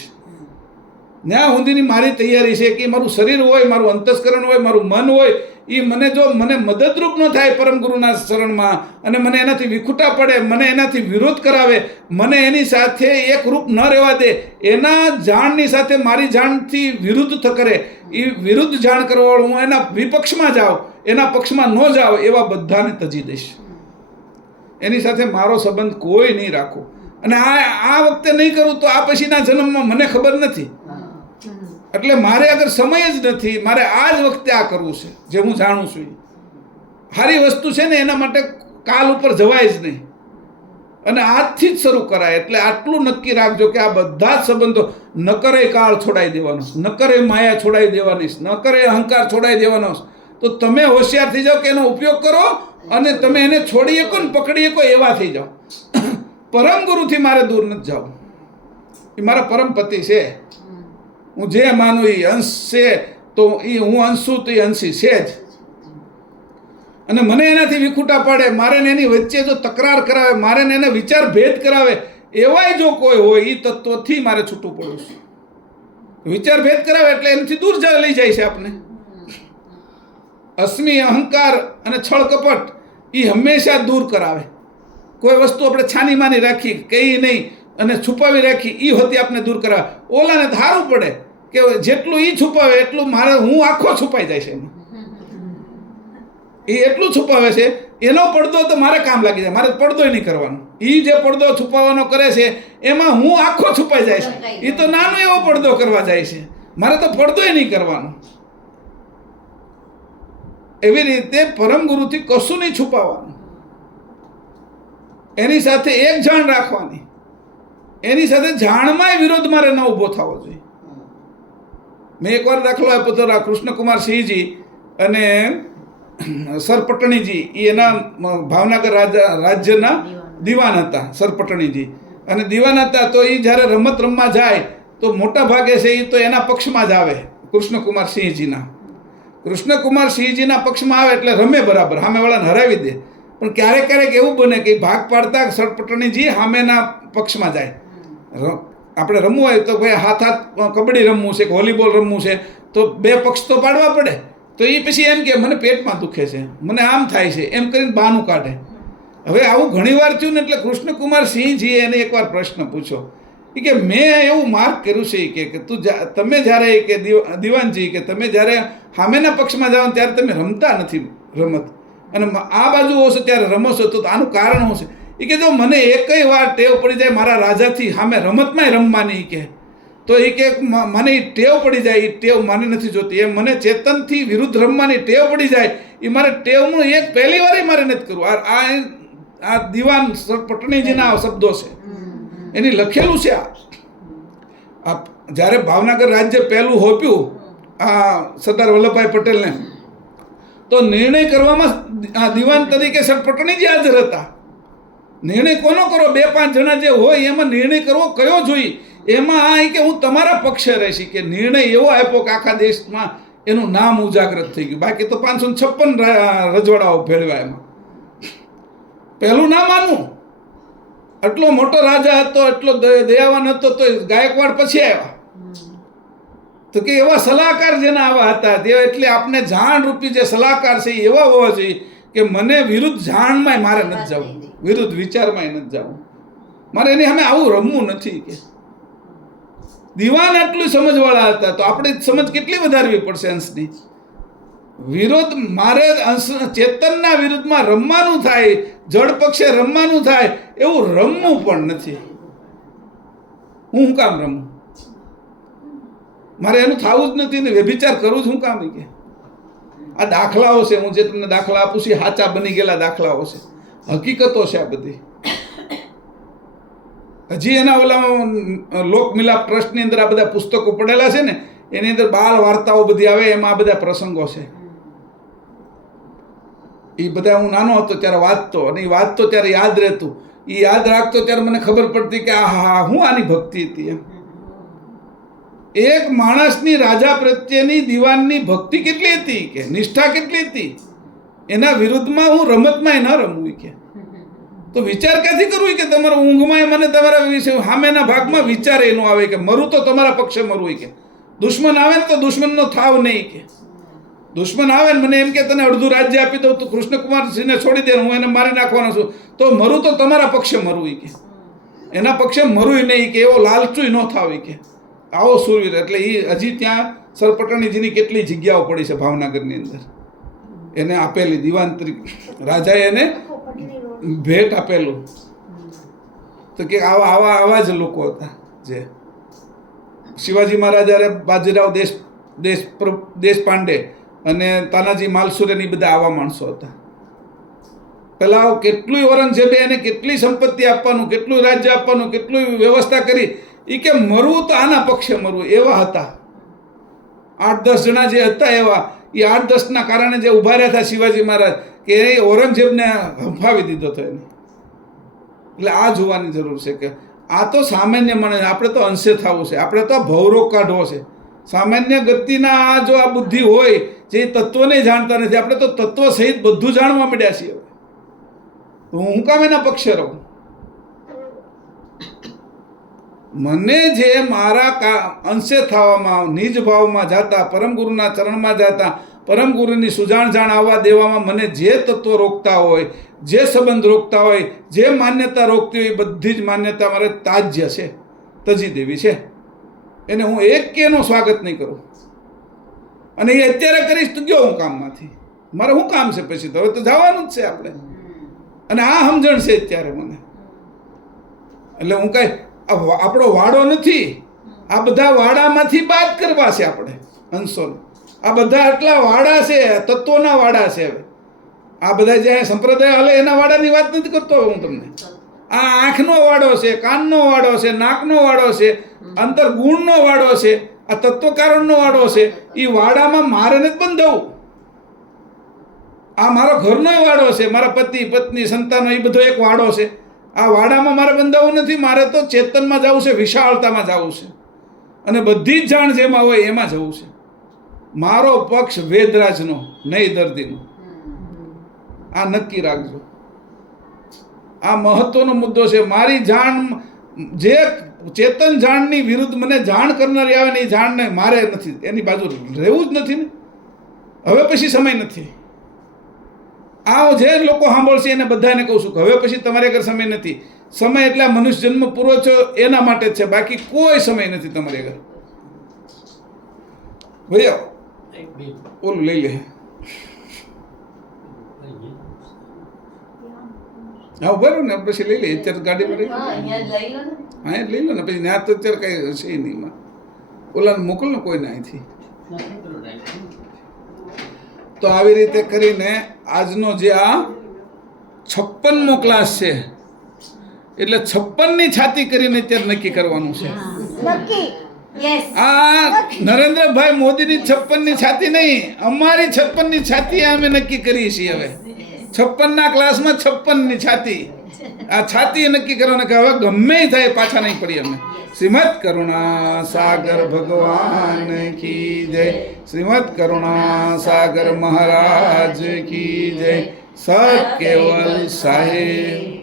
ત્યાં સુધીની મારી તૈયારી છે કે મારું શરીર હોય, મારું અંતસ્કરણ હોય, મારું મન હોય, એ મને જો મને મદદરૂપ ન થાય પરમ ગુરુના શરણમાં અને મને એનાથી વિખૂટા પડે, મને એનાથી વિરોધ કરાવે, મને એની સાથે એક રૂપ ન રહેવા દે, એના જાણની સાથે મારી જાણથી વિરુદ્ધ કરે, એ વિરુદ્ધ જાણ કરવાવાળું હું એના વિપક્ષમાં જાઉં, એના પક્ષમાં ન જાઉં, એવા બધાને તજી દઈશ. એની સાથે મારો સંબંધ કોઈ નહીં રાખો. અને આ વખતે નહીં કરું તો આ પછીના જન્મમાં મને ખબર નથી. એટલે મારે અગર સમય જ નથી, મારે આ જ વખતે આ કરવું છે જે હું જાણું છું. સારી વસ્તુ છે ને એના માટે કાલ ઉપર જવાય જ નહીં અને આજથી જ શરૂ કરાય. એટલે આટલું નક્કી રાખજો કે આ બધા જ સંબંધો ન કરે કાળ છોડાઈ દેવાનો, ન કરે માયા છોડાઈ દેવાની, ન કરે અહંકાર છોડાઈ દેવાનો. તો તમે હોશિયાર થઈ જાઓ કે એનો ઉપયોગ કરો અને તમે એને છોડી શકો ને પકડી શકો એવા થઈ જાઓ. પરમ ગુરુથી મારે દૂર નથી જવું. એ મારા પરમ પતિ છે. હું જે માનું એ અંશ છે તો એ હું અંશ છું તો એ અંશી છે જ. અને મને એનાથી વિખૂટા પડે, મારે ને એની વચ્ચે જો તકરાર કરાવે, મારે ને એને વિચાર ભેદ કરાવે, એવાય જો કોઈ હોય એ તત્વથી મારે છૂટું પડવું છે. વિચાર ભેદ કરાવે એટલે એનાથી દૂર લઈ જાય છે આપણે. અસ્મિ, અહંકાર અને છળ કપટ એ હંમેશા દૂર કરાવે. કોઈ વસ્તુ આપણે છાની માની રાખી, કહી નહીં અને છુપાવી રાખી એ હોતી આપણે દૂર કરાવે. ઓલાને ધારવું પડે કે જેટલું એ છુપાવે એટલું મારે હું આખો છુપાઈ જાય છે. એ એટલું છુપાવે છે એનો પડદો તો મારે કામ લાગી જાય, મારે પડદોય નહીં કરવાનો. એ જે પડદો છુપાવવાનો કરે છે એમાં હું આખો છુપાઈ જાય છે. એ તો નાનો એવો પડદો કરવા જાય છે, મારે તો પડદોય નહીં કરવાનો. એવી રીતે પરમ ગુરુથી કશું નહીં છુપાવવાનું. એની સાથે એક જાણ રાખવાની, એની સાથે જાણમાંય વિરોધ મારે ન ઊભો થવો જોઈએ. મેં એકવાર દાખલો આપ્યો હતો, કૃષ્ણકુમાર સિંહજી અને સરપટણીજી એ એના ભાવનગર રાજ્યના દિવાન હતા. સરપટણીજી અને દિવાન હતા તો એ જ્યારે રમત રમવા જાય તો મોટા ભાગે છે એ તો એના પક્ષમાં જ આવે. કૃષ્ણકુમાર સિંહજીના પક્ષમાં આવે એટલે રમે બરાબર, સામેવાળાને હરાવી દે. પણ ક્યારેક ક્યારેક એવું બને કે ભાગ પાડતા સરપટણીજી સામેના પક્ષમાં જાય. આપણે રમવું હોય તો ભાઈ હાથ કબડ્ડી રમવું છે કે વોલીબોલ રમવું છે તો 2 પક્ષ તો પાડવા પડે. તો એ પછી એમ કે મને પેટમાં દુખે છે, મને આમ થાય છે, એમ કરીને બહાનું કાઢે. હવે આવું ઘણી વાર થયું ને એટલે કૃષ્ણકુમાર સિંહજીએ એને એકવાર પ્રશ્ન પૂછ્યો. એ કે મેં એવું માર્ક કર્યું છે કે તમે જ્યારે કે દિવાનજી કે તમે જ્યારે સામેના પક્ષમાં જાઓ ત્યારે તમે રમતા નથી રમત, અને આ બાજુ હશો ત્યારે રમો છો, તો આનું કારણ શું છે? એ કે જો મને એકય વાર ટેવ પડી જાય મારા રાજાથી સામે રમતમાંય રમવાની, કે તો એ કે મને એ ટેવ પડી જાય, એ ટેવ માને નથી જોતી, એ મને ચેતનથી વિરુદ્ધ રમવાની ટેવ પડી જાય, એ મારે ટેવનું એક પહેલી વાર મારે નથી કરવું. આ દિવાન પટણીજીના શબ્દો છે, એની લખેલું છે. આ જ્યારે ભાવનગર રાજ્ય પહેલું હોપ્યું આ સરદાર વલ્લભભાઈ પટેલને, તો નિર્ણય કરવામાં આ દિવાન તરીકે સર પટણીજી હાજર હતા. નિર્ણય કોનો કરો? 2-5 જણા જે હોય એમાં નિર્ણય કરવો કયો જોઈએ? એમાં આ કે હું તમારા પક્ષે રહીશ, કે નિર્ણય એવો આપ્યો કે આખા દેશમાં એનું નામ ઉજાગૃત થઈ ગયું. બાકી તો 556 રજવાડાઓ ભેળવ્યા, એમાં પહેલું નામ આનું. આટલો મોટો રાજા હતો, એટલો દયાવાન હતો, તો ગાયકવાડ પછી આવ્યા. તો કે એવા સલાહકાર જેના આવા હતા તે, એટલે આપણે જાણ રૂપી જે સલાહકાર છે એવા હોવા જોઈએ કે મને વિરુદ્ધ જાણમાંય મારે નથી જવું, વિરુદ્ધ વિચારમાંય નથી જવું, મારે એની સામે આવું રમવું નથી. કે દિવાન આટલું સમજવાળા હતા, તો આપણે સમજ કેટલી વધારવી પડશે અંશની? વિરોધ મારે અંશ ચેતનના વિરુદ્ધમાં રમવાનું થાય, જડ પક્ષે રમવાનું થાય, એવું રમવું પણ નથી. હું કામ રમું? મારે એનું થવું જ નથી ને વ્યભિચાર કરવું જ હું કામ? કે આ દાખલાઓ છે, હું જે તમને દાખલા આપું છું સાચા બની ગયેલા દાખલાઓ છે, હકીકતો છે આ બધી. હજી એના ઓલામાં લોક મિલાપ ટ્રસ્ટની અંદર આ બધા પુસ્તકો પડેલા છે ને, એની અંદર બાળ વાર્તાઓ બધી આવે, એમાં આ બધા પ્રસંગો છે. એ બધા હું નાનો હતો ત્યારે વાંચતો, અને એ વાંચતો ત્યારે યાદ રહેતું, એ યાદ રાખતો ત્યારે મને ખબર પડતી કે આ હું આની ભક્તિ હતી. એમ એક માણસની રાજા પ્રત્યેની દિવાનની ભક્તિ કેટલી હતી, કે નિષ્ઠા કેટલી હતી, એના વિરુદ્ધમાં હું રમતમાં ન રમવું. કે તો વિચાર ક્યાંથી કરવું? કે તમારા ઊંઘમાં મને તમારા વિશે સામેના ભાગમાં વિચાર એનો આવે કે મરું તો તમારા પક્ષે મરવું. કે દુશ્મન આવે ને તો દુશ્મનનો થાવ નહીં. કે દુશ્મન આવે ને મને એમ કે તને અડધું રાજ્ય આપી દઉં તો કૃષ્ણકુમારસિંહને છોડી દે, હું એને મારી નાખવાનો છું, તો મરું તો તમારા પક્ષે મરવું. કે એના પક્ષે મરવું નહીં, કે એવો લાલચુય ન થાવ. કે આવો સુરવીર. એટલે એ હજી ત્યાં સર પટણીજીની કેટલી જગ્યાઓ પડી છે ભાવનગરની અંદર, એને આપેલી દિવાન તરીકે રાજાએ એને ભેટ આપેલું. તો કે આવા જ લોકો હતા. જે શિવાજી મહારાજ, બાજીરાવ દેશપાંડે અને તાનાજી માલસુરેની બધા આવા માણસો હતા. પેલા કેટલું ઔરંગઝેબે એને કેટલી સંપત્તિ આપવાનું, કેટલું રાજ્ય આપવાનું, કેટલું વ્યવસ્થા કરી, એ કે મરવું તો આના પક્ષે મરવું, એવા હતા. 8-10 જણા જે હતા એવા, એ 8-10ના કારણે જે ઉભા રહ્યા હતા શિવાજી મહારાજ, કે એ ઔરંગઝેબને હંફાવી દીધો હતો એને. એટલે આ જોવાની જરૂર છે કે આ તો સામાન્ય માણસ, આપણે તો અંશે થવું છે, આપણે તો ભવરોગ કાઢવો છે. સામાન્ય ગતિના આ જો આ બુદ્ધિ હોય, જે તત્વને જાણતા નથી, આપણે તો તત્વ સહિત બધું જાણવા માંડ્યા છીએ. તો હું કામ એના પક્ષે રહું? મને જે મારા અંશે થવામાં, નિજ ભાવમાં જાતા, પરમ ગુરુના ચરણમાં જાતા, પરમ ગુરુની સુજાણ જાણ આવવા દેવામાં મને જે તત્વ રોકતા હોય, જે સંબંધ રોકતા હોય, જે માન્યતા રોકતી હોય, બધી જ માન્યતા મારે તાજ્ય છે, તજી દેવી છે. એને હું એક કેનો સ્વાગત નહીં કરું. અને એ અત્યારે કરીશ તો ગયો હું કામમાંથી, મારે શું કામ છે પછી? તો હવે તો જવાનું જ છે આપણે. અને આ સમજણ છે અત્યારે મને. એટલે હું કઈ આપણો વાડો નથી, આ બધા વાડામાંથી બાદ કરવા છે આપણે અંશોને. આ બધા આટલા વાડા છે, તત્વોના વાડા છે. હવે આ બધા જે સંપ્રદાય હાલે એના વાડાની વાત નથી કરતો હું તમને. આ આંખનો વાડો છે, કાનનો વાડો છે, નાકનો વાડો છે, અંતર ગુણનો વાડો છે, આ તત્વકારણનો વાડો છે. એ વાડામાં મારે નથી બંધાવું. આ મારો ઘરનો વાડો છે, મારા પતિ પત્ની સંતાનો, એ બધો એક વાડો છે. આ વાડામાં મારે બંધાવવું નથી, મારે તો ચેતનમાં જવું છે, વિશાળતામાં જવું છે, અને બધી જ જાણ જેમાં હોય એમાં જવું છે. મારો પક્ષ વેદરાજનો, નહીં દર્દીનો. આ નક્કી રાખજો. આ મહત્વનો મુદ્દો છે. મારી જાણ, જે ચેતન જાણની વિરુદ્ધ મને જાણ કરનારી આવે ને, એ જાણને મારે નથી, એની બાજુ રહેવું જ નથી ને. હવે પછી સમય નથી. આ જે લોકો સાંભળશે એને બધાને કહું છું કે હવે પછી તમારે આગળ સમય નથી. સમય એટલે આ મનુષ્ય જન્મ પૂરો છો એના માટે જ છે, બાકી કોઈ સમય નથી તમારી આગળ. ભૈયા ઓલું લઈ લે. હા બરાબર ને, પછી લઈ લે. અત્યારે ગાડીમાં રહી હા, અહીંયા લઈ લો ને. હા લઈ લો ને, પછી ત્યાં તો અત્યારે કઈ હશે નહીં એમાં. ઓલાને મોકલ ને કોઈને અહીંથી. તો આવી રીતે કરીને આજનો જે આ 56મો ક્લાસ છે, એટલે 56ની છાતી કરીને અત્યારે નક્કી કરવાનું છે. નક્કી Yes. આ નરેન્દ્રભાઈ મોદીની 56ની છાતી નહીં, અમારી 56ની છાતી અમે નક્કી કરીએ છીએ. હવે 56ના ક્લાસમાં 56ની છાતી, આ છાતી નક્કી કરવાના કે હવે ગમે ય થાય પાછા નહીં પડીએ અમે. શ્રીમદ કરુણા સાગર ભગવાન કી જય, શ્રીમદ કરુણા સાગર મહારાજ કી જય, સત કેવલ સાહેબ